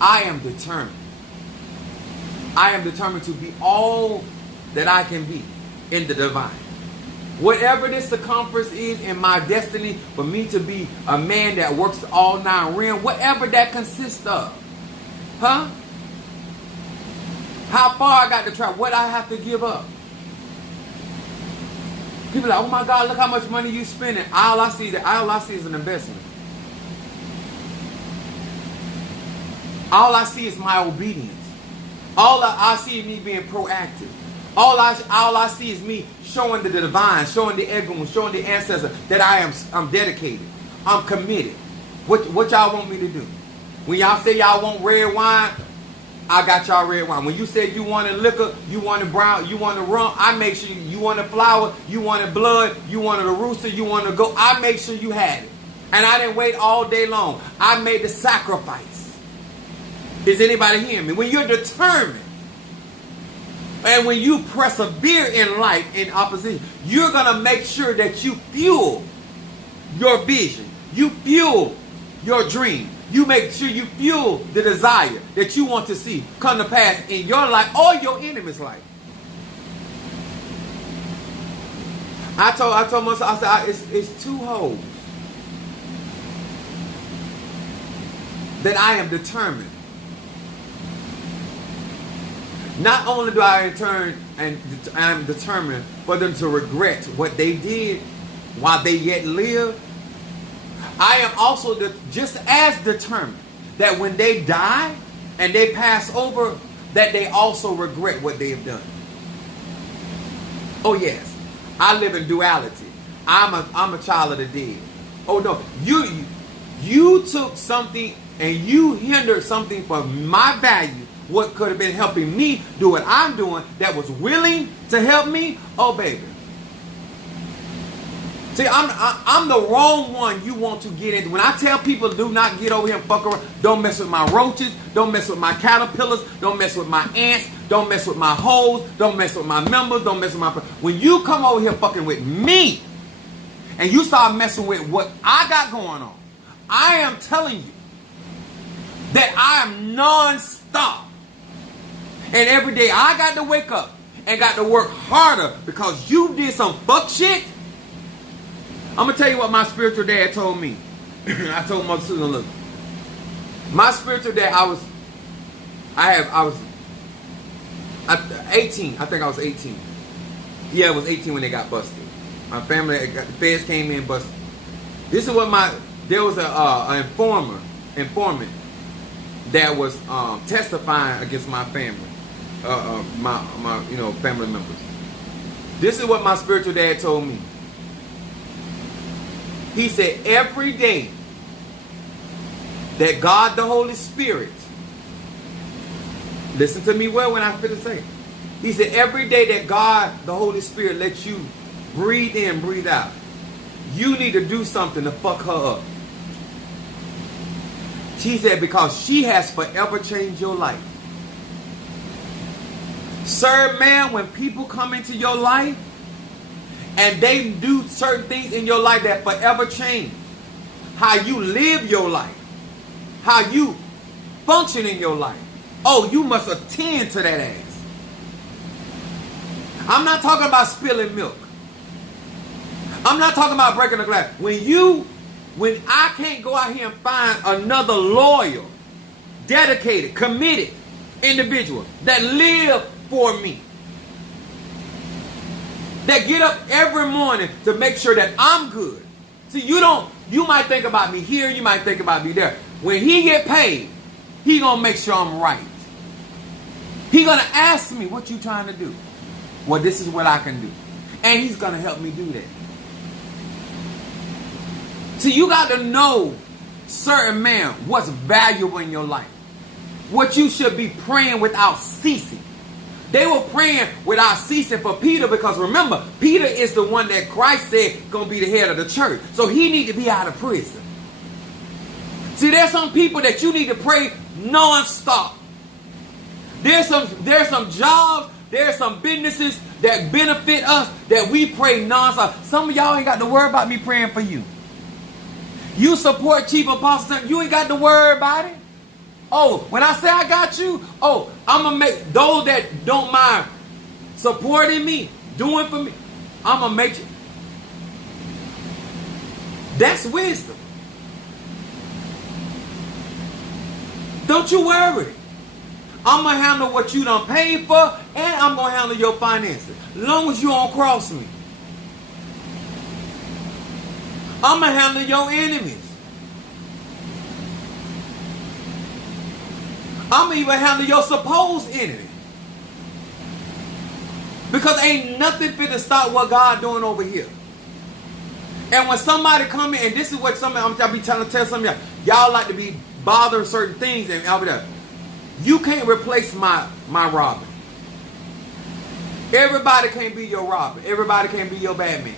I am determined. I am determined to be all that I can be in the divine. Whatever this circumference is in my destiny, for me to be a man that works all 9 realms, whatever that consists of. Huh? How far I got to travel, what I have to give up. People are like, oh my God, look how much money you spending. All I see is an investment. All I see is my obedience. All I see is me being proactive. All I see is me showing the divine, showing the Egun, showing the ancestor that I'm dedicated. I'm committed. What y'all want me to do? When y'all say y'all want red wine, I got y'all red wine. When you said you wanted liquor, you wanted brown, you wanted rum, I make sure you wanted flour, you wanted blood, you wanted a rooster, you wanted a goat. I make sure you had it. And I didn't wait all day long. I made the sacrifice. Is anybody hearing me? When you're determined and when you persevere in life in opposition, you're going to make sure that you fuel your vision. You fuel your dream. You make sure you fuel the desire that you want to see come to pass in your life or your enemy's life. I told myself, I said, it's 2 holes that I am determined. Not only do I return and I'm determined for them to regret what they did while they yet live, I am also just as determined that when they die and they pass over, that they also regret what they have done. Oh yes, I live in duality. I'm a child of the dead. Oh no, you took something and you hindered something for my value. What could have been helping me do what I'm doing, that was willing to help me? Oh, baby. See, I'm the wrong one you want to get into. When I tell people do not get over here and fuck around, don't mess with my roaches, don't mess with my caterpillars, don't mess with my ants, don't mess with my hoes, don't mess with my members, don't mess with my... When you come over here fucking with me and you start messing with what I got going on, I am telling you that I am non-stop. And every day I got to wake up and got to work harder because you did some fuck shit. I'm going to tell you what my spiritual dad told me. I told Mother Susan, look, my spiritual dad, I was 18. I think I was 18. Yeah, I was 18 when they got busted. My family, the feds came in and busted. This is what there was an informant that was testifying against my family. My family members. This is what my spiritual dad told me. He said every day that God the Holy Spirit, listen to me well when I finish saying, he said every day that God the Holy Spirit lets you breathe in, breathe out, you need to do something to fuck her up. She said because she has forever changed your life. Sir, man, when people come into your life and they do certain things in your life that forever change how you live your life, how you function in your life, oh, you must attend to that ass. I'm not talking about spilling milk. I'm not talking about breaking a glass. When I can't go out here and find another loyal, dedicated, committed individual that live for me, that get up every morning to make sure that I'm good. See, you might think about me here, you might think about me there. When he get paid, he gonna make sure I'm right. He gonna ask me, what you trying to do? Well, this is what I can do. And he's gonna help me do that. See, you got to know, certain man, what's valuable in your life. What you should be praying without ceasing. They were praying without ceasing for Peter because remember, Peter is the one that Christ said going to be the head of the church. So he need to be out of prison. See, there's some people that you need to pray non-stop. There's some jobs There's some businesses that benefit us that we pray nonstop. Some of y'all ain't got to worry about me praying for you. You support Chief Apostle, you ain't got to worry about it. Oh, when I say I got you, I'm going to make those that don't mind supporting me, doing for me, I'm going to make you. That's wisdom. Don't you worry. I'm going to handle what you done paid for, and I'm going to handle your finances. As long as you don't cross me. I'm going to handle your enemies. I'm going to even handle your supposed enemy. Because ain't nothing fit to stop what God doing over here. And when somebody come in, and this is what I'll be trying to tell some of y'all like to be bothering certain things and over there. You can't replace my Robin. Everybody can't be your Robin. Everybody can't be your Batman.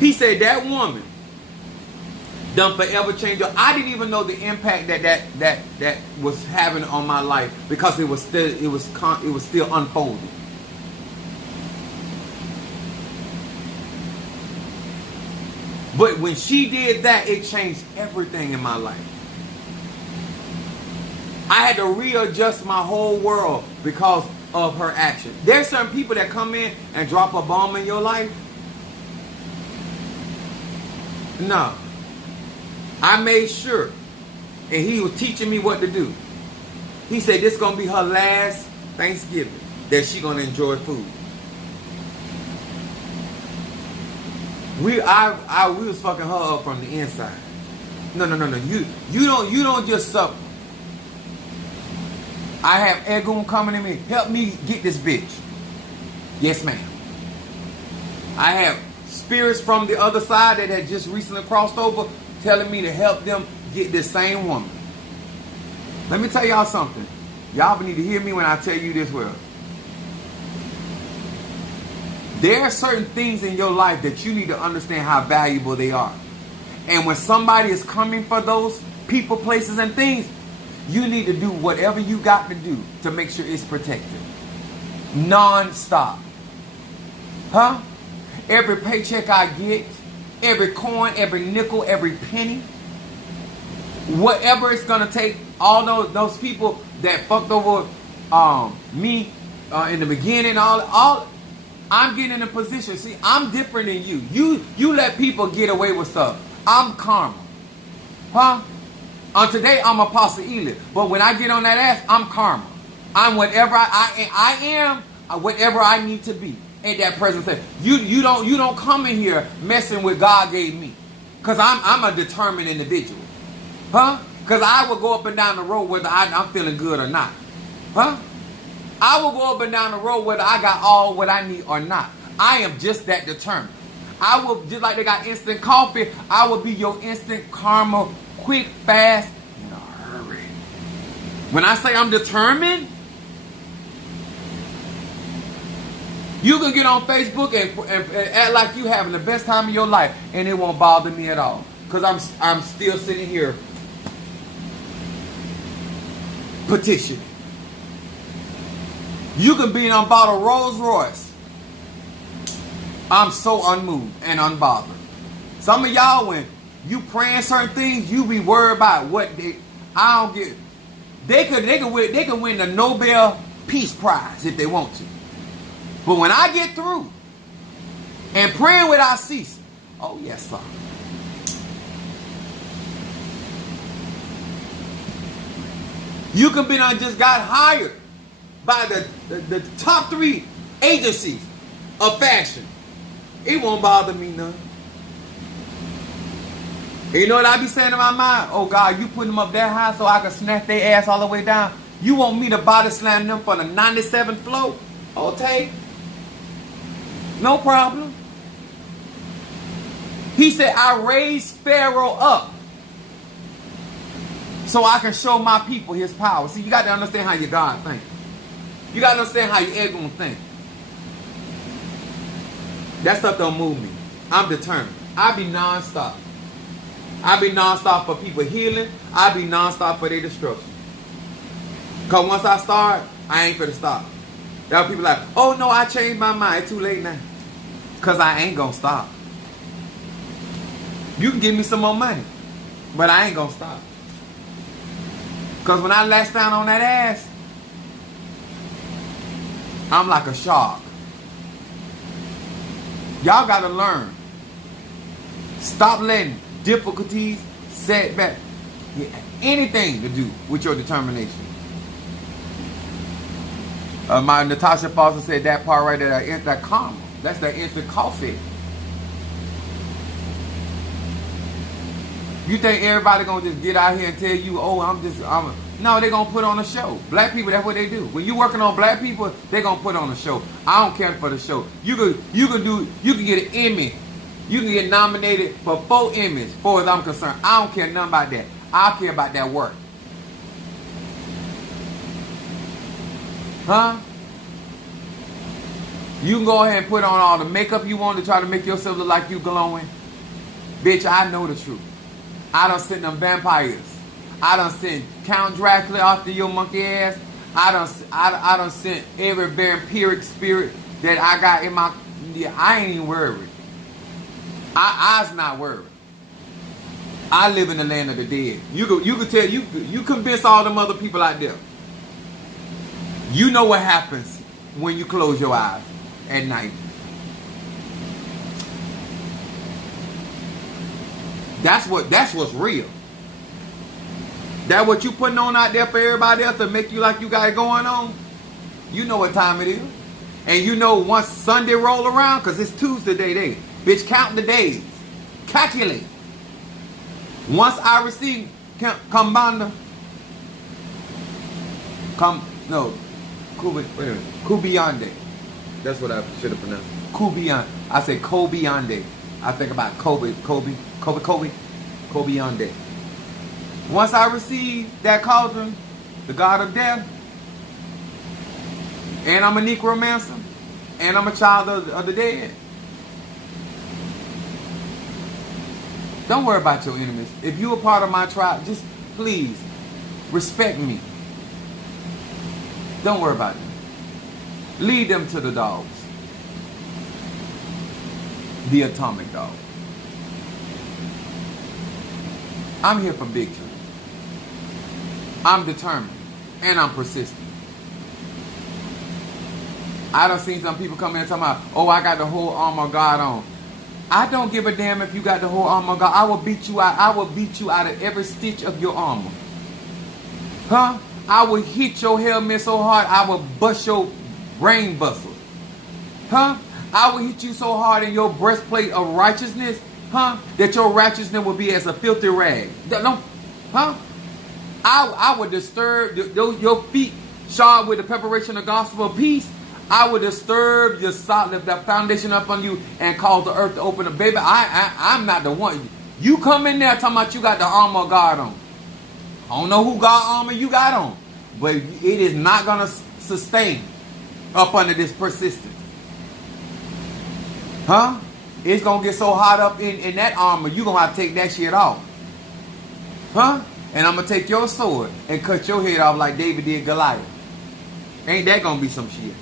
He said that woman done forever change your. I didn't even know the impact that was having on my life because it was still unfolding. But when she did that, it changed everything in my life. I had to readjust my whole world because of her action. There's certain people that come in and drop a bomb in your life. No. I made sure. And he was teaching me what to do. He said this is going to be her last Thanksgiving that she's going to enjoy food. We was fucking her up from the inside. No. You don't just suffer. I have Egun coming to me. Help me get this bitch. Yes, ma'am. I have spirits from the other side that had just recently crossed over telling me to help them get this same woman. Let me tell y'all something. Y'all need to hear me when I tell you this well. There are certain things in your life that you need to understand how valuable they are. And when somebody is coming for those people, places, and things, you need to do whatever you got to do to make sure it's protected. Non-stop. Huh? Every paycheck I get, every coin, every nickel, every penny, whatever it's going to take, all those people that fucked over me in the beginning, all I'm getting in a position. See, I'm different than you. You let people get away with stuff. I'm karma. Huh? On today, I'm Apostle Eli. But when I get on that ass, I'm karma. I'm whatever I am, whatever I need to be in that present state. You don't come in here messing with God gave me. Because I'm a determined individual. Huh? Because I will go up and down the road whether I'm feeling good or not. Huh? I will go up and down the road whether I got all what I need or not. I am just that determined. I will, just like they got instant coffee, I will be your instant karma, quick, fast, in a hurry. When I say I'm determined, you can get on Facebook and act like you having the best time of your life, and it won't bother me at all. Because I'm still sitting here petitioning. You can be on bottle Rolls Royce. I'm so unmoved and unbothered. Some of y'all, when you praying certain things, you be worried about what I don't get. They could win the Nobel Peace Prize if they want to. But when I get through and praying without ceasing, oh yes, sir. You can be on just got hired by the top 3 agencies of fashion. It won't bother me none. And you know what I be saying in my mind? Oh God, you putting them up that high so I can snatch their ass all the way down. You want me to body slam them from the 97th floor? Okay. No problem. He said, I raised Pharaoh up so I can show my people his power. See, you got to understand how your God thinks. You got to understand how your ego think. That stuff don't move me. I'm determined. I be nonstop. I be nonstop for people healing. I be nonstop for their destruction. Because once I start, I ain't finna stop. There are people like, oh no, I changed my mind. It's too late now. Because I ain't gonna stop. You can give me some more money, but I ain't gonna stop. Because when I latch down on that ass, I'm like a shark. Y'all gotta learn. Stop letting difficulties, setbacks, anything to do with your determination. My Natasha Foster said that part right there, that karma. That's that instant coffee. You think everybody gonna just get out here and tell you, oh, no, they gonna put on a show. Black people, that's what they do. When you working on black people, they gonna put on a show. I don't care for the show. You can get an Emmy. You can get nominated for 4 Emmys, as far as I'm concerned. I don't care nothing about that. I care about that work. Huh? You can go ahead and put on all the makeup you want to try to make yourself look like you glowing. Bitch, I know the truth. I done sent them vampires. I done sent Count Dracula after your monkey ass. I done sent every vampiric spirit that I got in my... Yeah, I ain't even worried. I's not worried. I live in the land of the dead. You can tell, you convince all them other people out there. You know what happens when you close your eyes at night. That's what's real. That what you putting on out there for everybody else to make you like you got it going on. You know what time it is. And you know once Sunday roll around, because it's Tuesday day. Bitch, count the days. Calculate. Once I receive Kumbanda. Kubiyande. That's what I should have pronounced. Kubiyande. I say Kobiyande. I think about Kobe. Kobiyande. Once I receive that cauldron, the god of death, and I'm a necromancer, and I'm a child of the dead. Don't worry about your enemies. If you're a part of my tribe, just please respect me. Don't worry about them. Lead them to the dogs. The atomic dog. I'm here for victory. I'm determined. And I'm persistent. I done seen some people come in and talk about, oh, I got the whole armor of God on. I don't give a damn if you got the whole armor of God. I will beat you out. I will beat you out of every stitch of your armor. Huh? I will hit your helmet so hard, I will bust your brain bustle. Huh? I will hit you so hard in your breastplate of righteousness, huh? That your righteousness will be as a filthy rag. No, huh? I would disturb your feet shod with the preparation of gospel of peace. I would disturb the foundation up on you and cause the earth to open up. Baby, I'm not the one. You come in there talking about you got the armor of God on. I don't know who God armor you got on, but it is not going to sustain up under this persistence. Huh? It's going to get so hot up in that armor, you're going to have to take that shit off. Huh? And I'm going to take your sword and cut your head off like David did Goliath. Ain't that going to be some shit?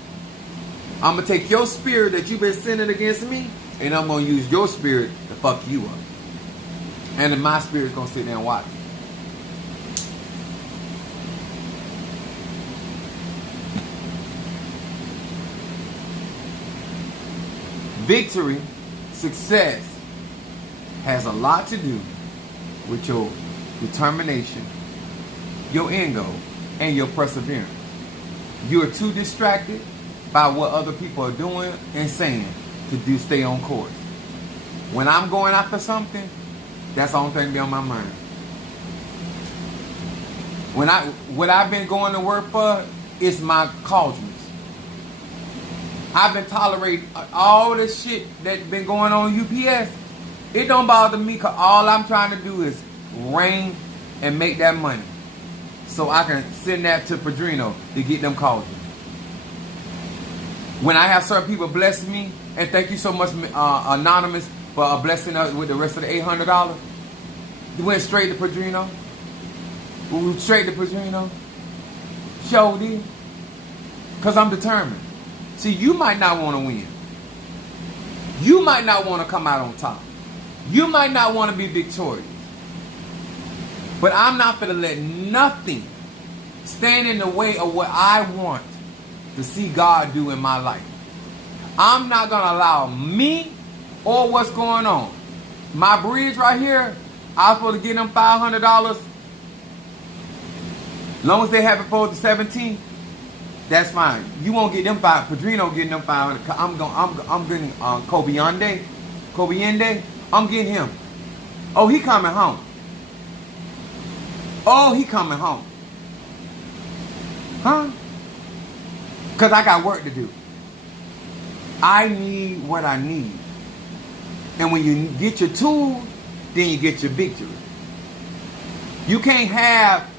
I'm going to take your spirit that you've been sinning against me, and I'm going to use your spirit to fuck you up. And then my spirit's going to sit there and watch. Victory, success, has a lot to do with your determination, your end goal, and your perseverance. You're too distracted by what other people are doing and saying to stay on course. When I'm going after something, that's the only thing be on my mind. What I've been going to work for is my cauldrons. I've been tolerating all this shit that's been going on UPS. It don't bother me because all I'm trying to do is reign and make that money. So I can send that to Padrino to get them cauldrons. When I have certain people bless me, and thank you so much, Anonymous, for blessing us with the rest of the $800. It went straight to Padrino. Straight to Padrino. Sure did. Because I'm determined. See, you might not want to win. You might not want to come out on top. You might not want to be victorious. But I'm not going to let nothing stand in the way of what I want to see God do in my life. I'm not going to allow me or what's going on. My bridge right here, I was supposed to get them $500. Long as they have it for the 17th, that's fine. You won't get them five. Padrino getting them 500. I'm getting Kobe. I'm getting him. Oh, he coming home. Oh, he coming home. Huh? Because I got work to do. I need what I need. And when you get your tools, then you get your victory. You can't have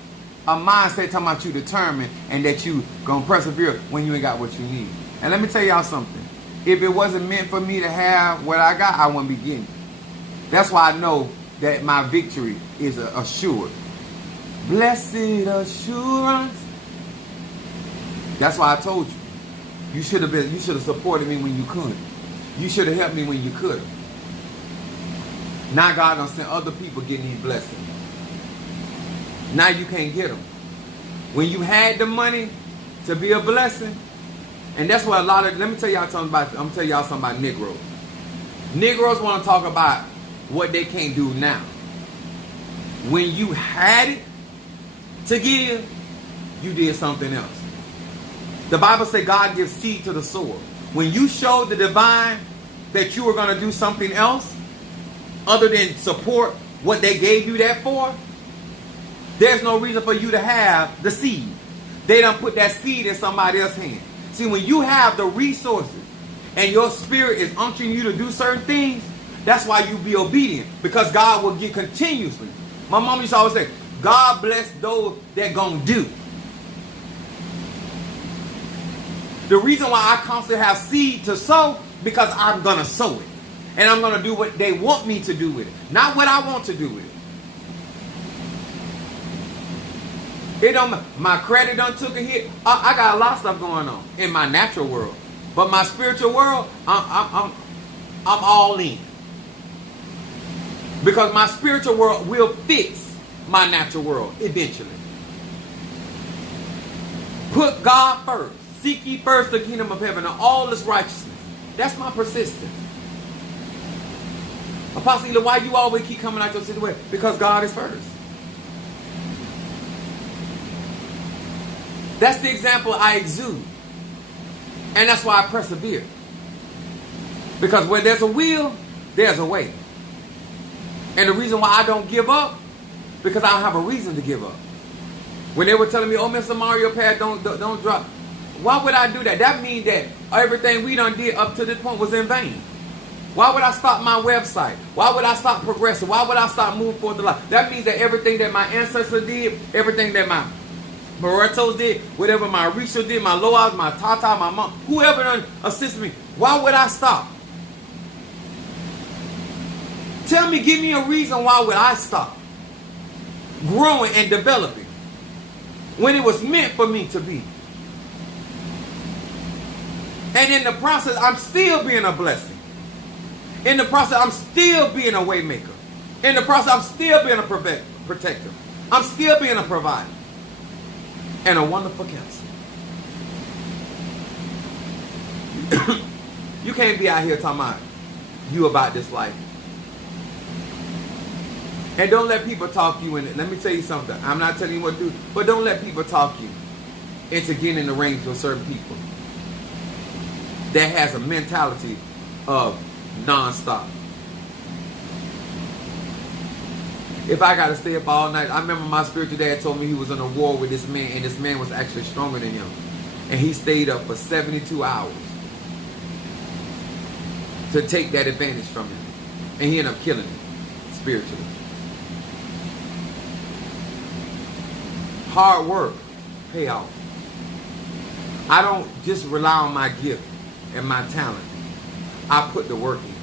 a mindset talking about you determined and that you gonna persevere when you ain't got what you need. And let me tell y'all something. If it wasn't meant for me to have what I got, I wouldn't be getting it. That's why I know that my victory is assured. Blessed assurance. That's why I told you. You should have supported me when you could. You should have helped me when you could. Now God gonna send other people getting these blessings. Now you can't get them. When you had the money to be a blessing, and that's what let me tell y'all something about, I'm gonna tell y'all something about Negroes. Negroes want to talk about what they can't do now. When you had it to give, you did something else. The Bible says God gives seed to the sower. When you showed the divine that you were going to do something else other than support what they gave you that for, there's no reason for you to have the seed. They done put that seed in somebody else's hand. See, when you have the resources and your spirit is unctioning you to do certain things, that's why you be obedient. Because God will give continuously. My mom used to always say, God bless those that gonna do. The reason why I constantly have seed to sow, because I'm gonna sow it. And I'm gonna do what they want me to do with it. Not what I want to do with it. It don't. My credit done took a hit. I got a lot of stuff going on in my natural world, but my spiritual world, I'm all in. Because my spiritual world will fix my natural world eventually. Put God first. Seek ye first the kingdom of heaven and all its righteousness. That's my persistence. Apostle Ela, why you always keep coming out your situation? Because God is first. That's the example I exude. And that's why I persevere. Because where there's a will, there's a way. And the reason why I don't give up, because I don't have a reason to give up. When they were telling me, oh, Mr. Mario Pad, don't drop. Why would I do that? That means that everything we done did up to this point was in vain. Why would I stop my website? Why would I stop progressing? Why would I stop moving forward to life? That means that everything that my ancestors did, everything that my Moretos did, whatever my Risha did, my Loas, my Tata, my mom, whoever done assisted me, why would I stop? Tell me, give me a reason why would I stop growing and developing when it was meant for me to be. And in the process, I'm still being a blessing. In the process, I'm still being a way maker. In the process, I'm still being a protector. I'm still being a provider. And a wonderful counselor. You can't be out here talking about you about this life. And don't let people talk you in it. Let me tell you something. I'm not telling you what to do, but don't let people talk you into getting in the range with certain people that has a mentality of nonstop. If I got to stay up all night, I remember my spiritual dad told me he was in a war with this man, and this man was actually stronger than him. And he stayed up for 72 hours to take that advantage from him. And he ended up killing him spiritually. Hard work, pay off. I don't just rely on my gift and my talent. I put the work in.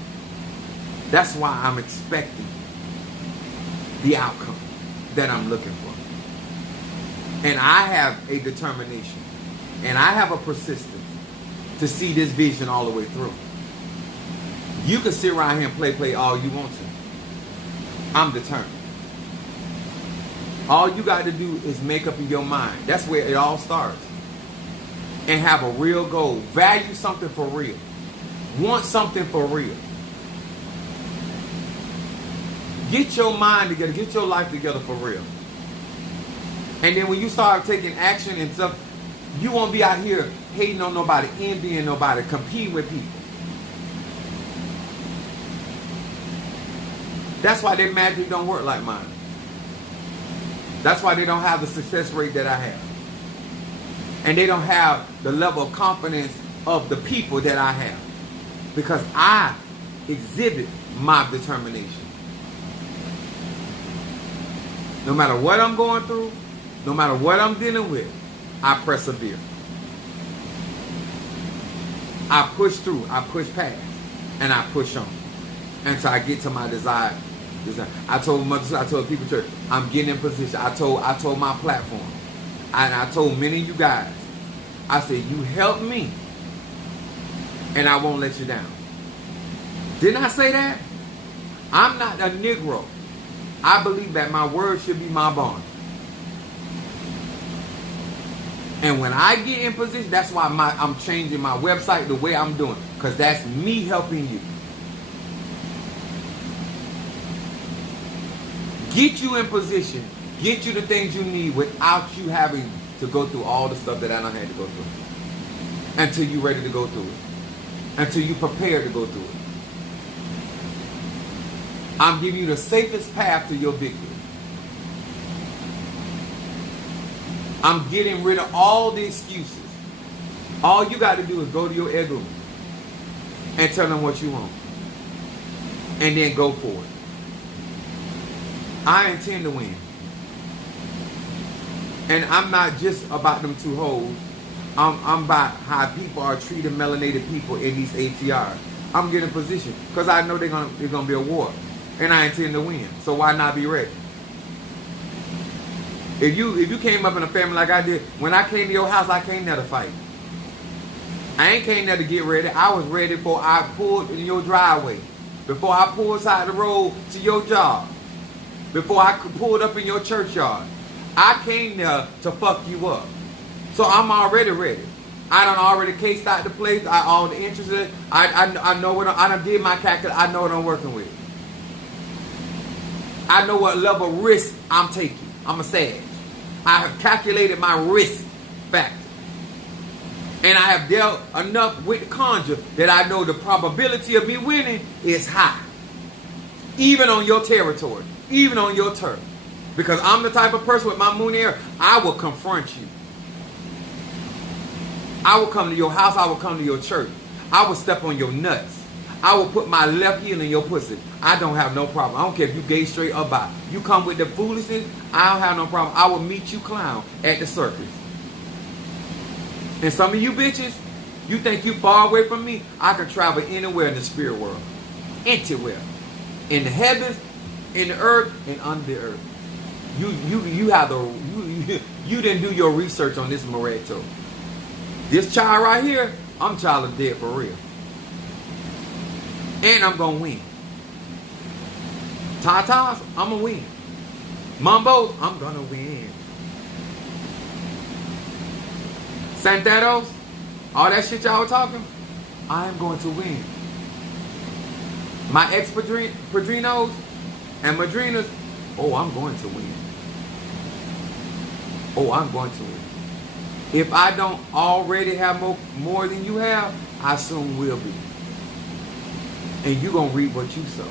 That's why I'm expecting the outcome that I'm looking for. And I have a determination. And I have a persistence to see this vision all the way through. You can sit around here and play all you want to. I'm determined. All you got to do is make up in your mind. That's where it all starts. And have a real goal. Value something for real. Want something for real. Get your mind together. Get your life together for real. And then when you start taking action and stuff, you won't be out here hating on nobody, envying nobody, competing with people. That's why their magic don't work like mine. That's why they don't have the success rate that I have. And they don't have the level of confidence of the people that I have. Because I exhibit my determination. No matter what I'm going through, no matter what I'm dealing with, I persevere. I push through, I push past, and I push on. Until I get to my desired. I told people church, I'm getting in position. I told my platform. And I told many of you guys, I said, you help me, and I won't let you down. Didn't I say that? I'm not a Negro. I believe that my word should be my bond. And when I get in position, that's why I'm changing my website the way I'm doing. Because that's me helping you. Get you in position. Get you the things you need without you having to go through all the stuff that I done had to go through. Until you're ready to go through it. Until you're prepared to go through it. I'm giving you the safest path to your victory. I'm getting rid of all the excuses. All you got to do is go to your ego and tell them what you want. And then go for it. I intend to win. And I'm not just about them two hoes. I'm about how people are treating melanated people in these ATRs. I'm getting in position because I know there's gonna be a war. And I intend to win. So why not be ready? If you came up in a family like I did, when I came to your house, I came there to fight. I ain't came there to get ready. I was ready before I pulled in your driveway. Before I pulled side the road to your job. Before I pulled up in your churchyard. I came there to fuck you up. So I'm already ready. I done already cased out the place. All the interested. I know what I done did my calculation. I know what I'm working with. I know what level of risk I'm taking. I'm a sage. I have calculated my risk factor. And I have dealt enough with the conjure that I know the probability of me winning is high. Even on your territory. Even on your turf. Because I'm the type of person with my moon air, I will confront you. I will come to your house. I will come to your church. I will step on your nuts. I will put my left heel in your pussy. I don't have no problem. I don't care if you gay, straight, or bi. You come with the foolishness, I don't have no problem. I will meet you clown at the circus. And some of you bitches, you think you far away from me? I can travel anywhere in the spirit world. Anywhere. In the heavens, in the earth, and under the earth. You didn't do your research on this Moreto. This child right here, I'm child of dead for real. And I'm going to win. Tatas, I'm going to win. Mumbos, I'm going to win. Santeros, all that shit y'all were talking, I am going to win. My ex-padrinos and madrinas, oh, I'm going to win. Oh, I'm going to win. If I don't already have more than you have, I soon will be. And you're going to reap what you sow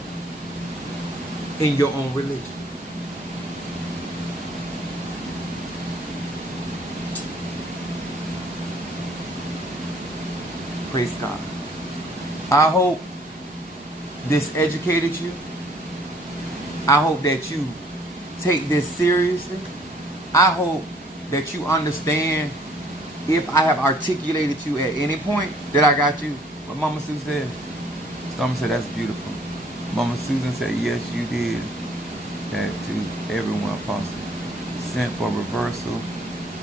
in your own religion. Praise God. I hope this educated you. I hope that you take this seriously. I hope that you understand if I have articulated you at any point that I got you. What Mama Sue said. Someone said, that's beautiful. Mama Susan said, yes, you did that to everyone, Apostle. Sent for reversal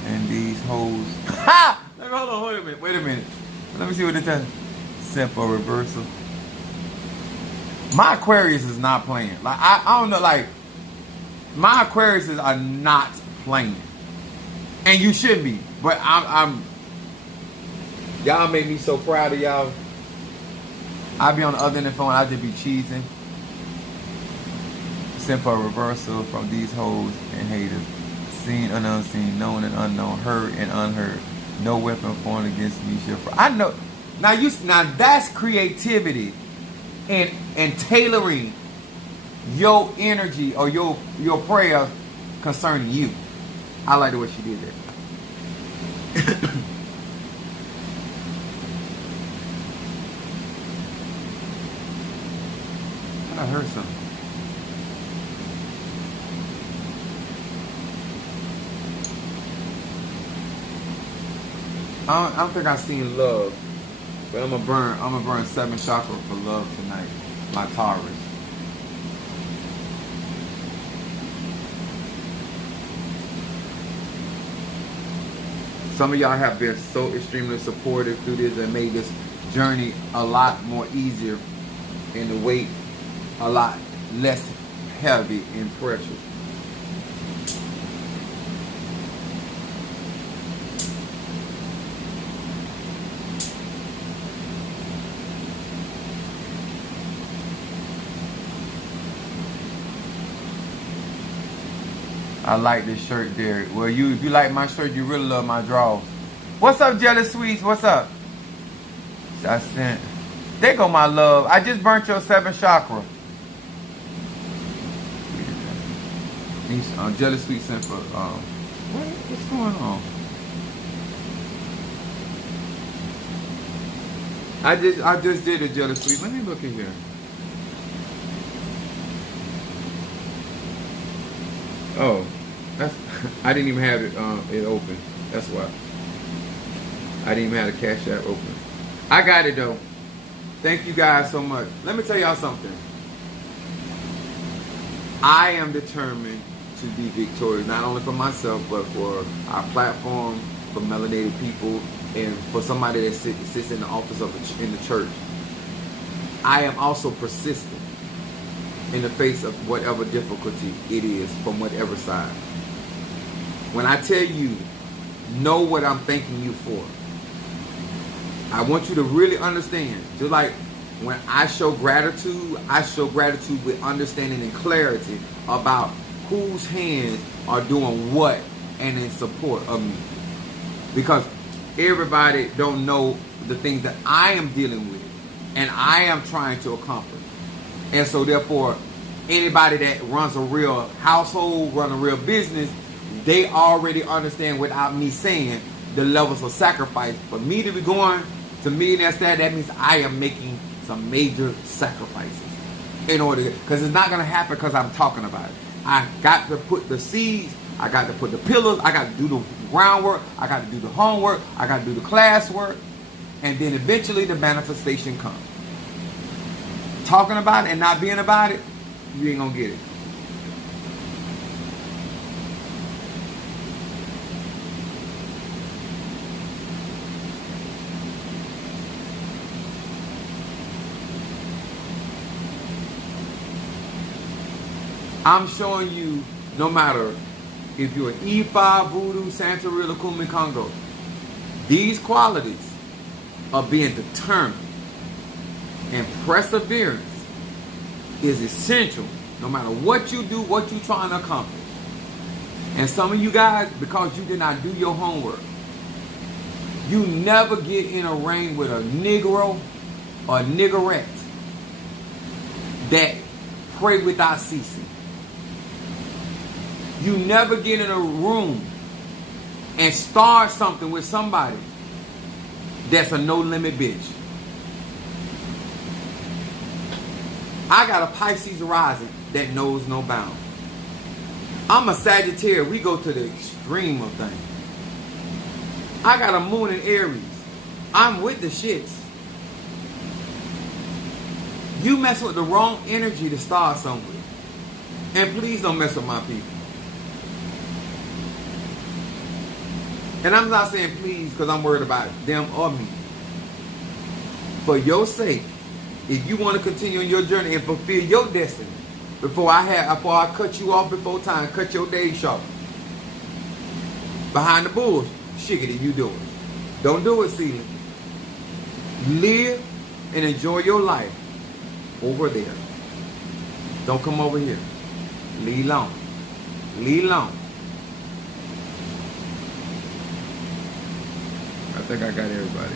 And these hoes. Ha! Hold on, wait a minute. Let me see what it says. Simple reversal. My Aquarius is not playing. Like I don't know, like my Aquariuses are not playing. And you should be. But I'm y'all make me so proud of y'all. I be on the other end of the phone, I just be cheesing. Simple reversal from these hoes and haters. Seen and unseen, known and unknown, heard and unheard. No weapon formed against me shall prosper. I know. Now that's creativity and tailoring your energy or your prayers concerning you. I like the way she did that. I heard something. I don't think I've seen love, but I'm gonna burn 7 chakra for love tonight. My Taurus. Some of y'all have been so extremely supportive through this and made this journey a lot more easier and the weight a lot less heavy and pressure. I like this shirt, Derek. Well, if you like my shirt, you really love my drawers. What's up, Jealous Sweets? What's up? I sent. There go my love. I just burnt your 7 chakra. Jealous Sweet sent for. What's going on? I just did a Jealous Sweet. Let me look in here. Oh. I didn't even have it open. That's why. I didn't even have the Cash App open. I got it though. Thank you guys so much. Let me tell y'all something. I am determined to be victorious, not only for myself, but for our platform, for melanated people, and for somebody that sits in the office of in the church. I am also persistent in the face of whatever difficulty it is from whatever side. When I tell you, know what I'm thanking you for. I want you to really understand. Just like when I show gratitude with understanding and clarity about whose hands are doing what and in support of me. Because everybody don't know the things that I am dealing with and I am trying to accomplish. And so therefore, anybody that runs a real household, run a real business, they already understand without me saying the levels of sacrifice. For me to be going to millionaire status, that means I am making some major sacrifices in order, because it's not going to happen because I'm talking about it. I got to put the seeds, I got to put the pillars, I got to do the groundwork, I got to do the homework, I got to do the classwork, and then eventually the manifestation comes. Talking about it and not being about it, you ain't going to get it. I'm showing you, no matter if you're an E5, Voodoo, Santeria, Kumi, Congo, these qualities of being determined and perseverance is essential no matter what you do, what you're trying to accomplish. And some of you guys, because you did not do your homework, you never get in a ring with a Negro or a niggerette that pray without ceasing. You never get in a room and start something with somebody that's a no-limit bitch. I got a Pisces rising that knows no bounds. I'm a Sagittarius. We go to the extreme of things. I got a moon in Aries. I'm with the shits. You mess with the wrong energy to start somewhere. And please don't mess with my people. And I'm not saying please because I'm worried about them or me. For your sake, if you want to continue on your journey and fulfill your destiny, before I cut you off before time, cut your days short. Behind the bush, shiggity, you do it. Don't do it, Celia. Live and enjoy your life over there. Don't come over here. Leave alone. Leave alone. I think I got everybody.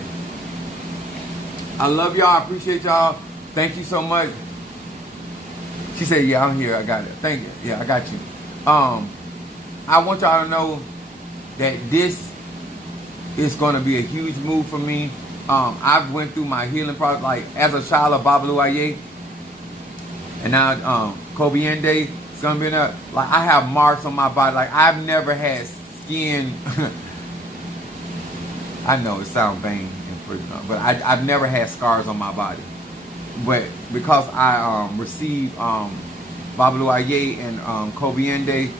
I love y'all. I appreciate y'all. Thank you so much. She said, yeah, I'm here. I got it. Thank you. Yeah, I got you. I want y'all to know that this is going to be a huge move for me. I went through my healing process, like as a child of Duality, and now Kobe Day. It's gonna be enough. Like I have marks on my body. Like I've never had skin. I know it sounds vain and pretty, but I've never had scars on my body. But because I received Duality and Kobe Day,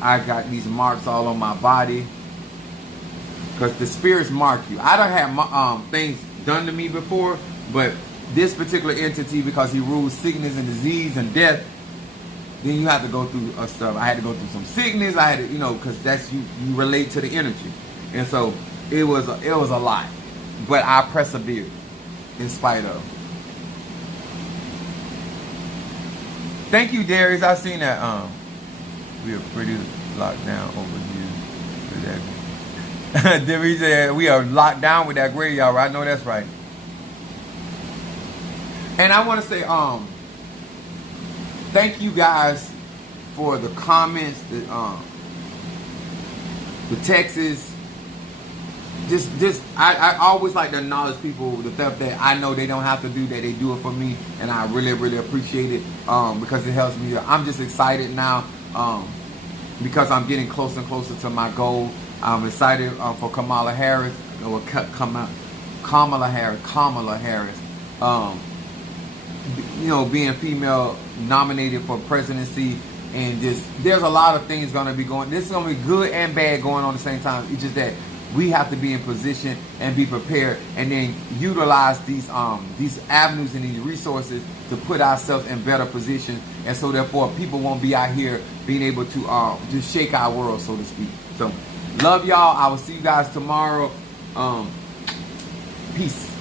I got these marks all on my body. Because the spirits mark you. I don't have things done to me before, but this particular entity, because he rules sickness and disease and death, then you have to go through stuff. I had to go through some sickness. I had to, because that's you relate to the energy, and so it was a lot, but I persevered in spite of. Thank you, Darius. I seen that. We are pretty locked down over here. Darius said we are locked down with that graveyard. Right? I know that's right. And I want to say, thank you guys for the comments, the texts. I always like to acknowledge people, the stuff that I know they don't have to do, that they do it for me, and I really, really appreciate it because it helps me. I'm just excited now because I'm getting closer and closer to my goal. I'm excited for Kamala Harris. Kamala Harris. Being female nominated for presidency, and there's a lot of things going to be going. This is going to be good and bad going on at the same time. It's just that we have to be in position and be prepared, and then utilize these avenues and these resources to put ourselves in better position, and so therefore people won't be out here being able to just shake our world, so to speak. So love y'all. I will see you guys tomorrow. Peace.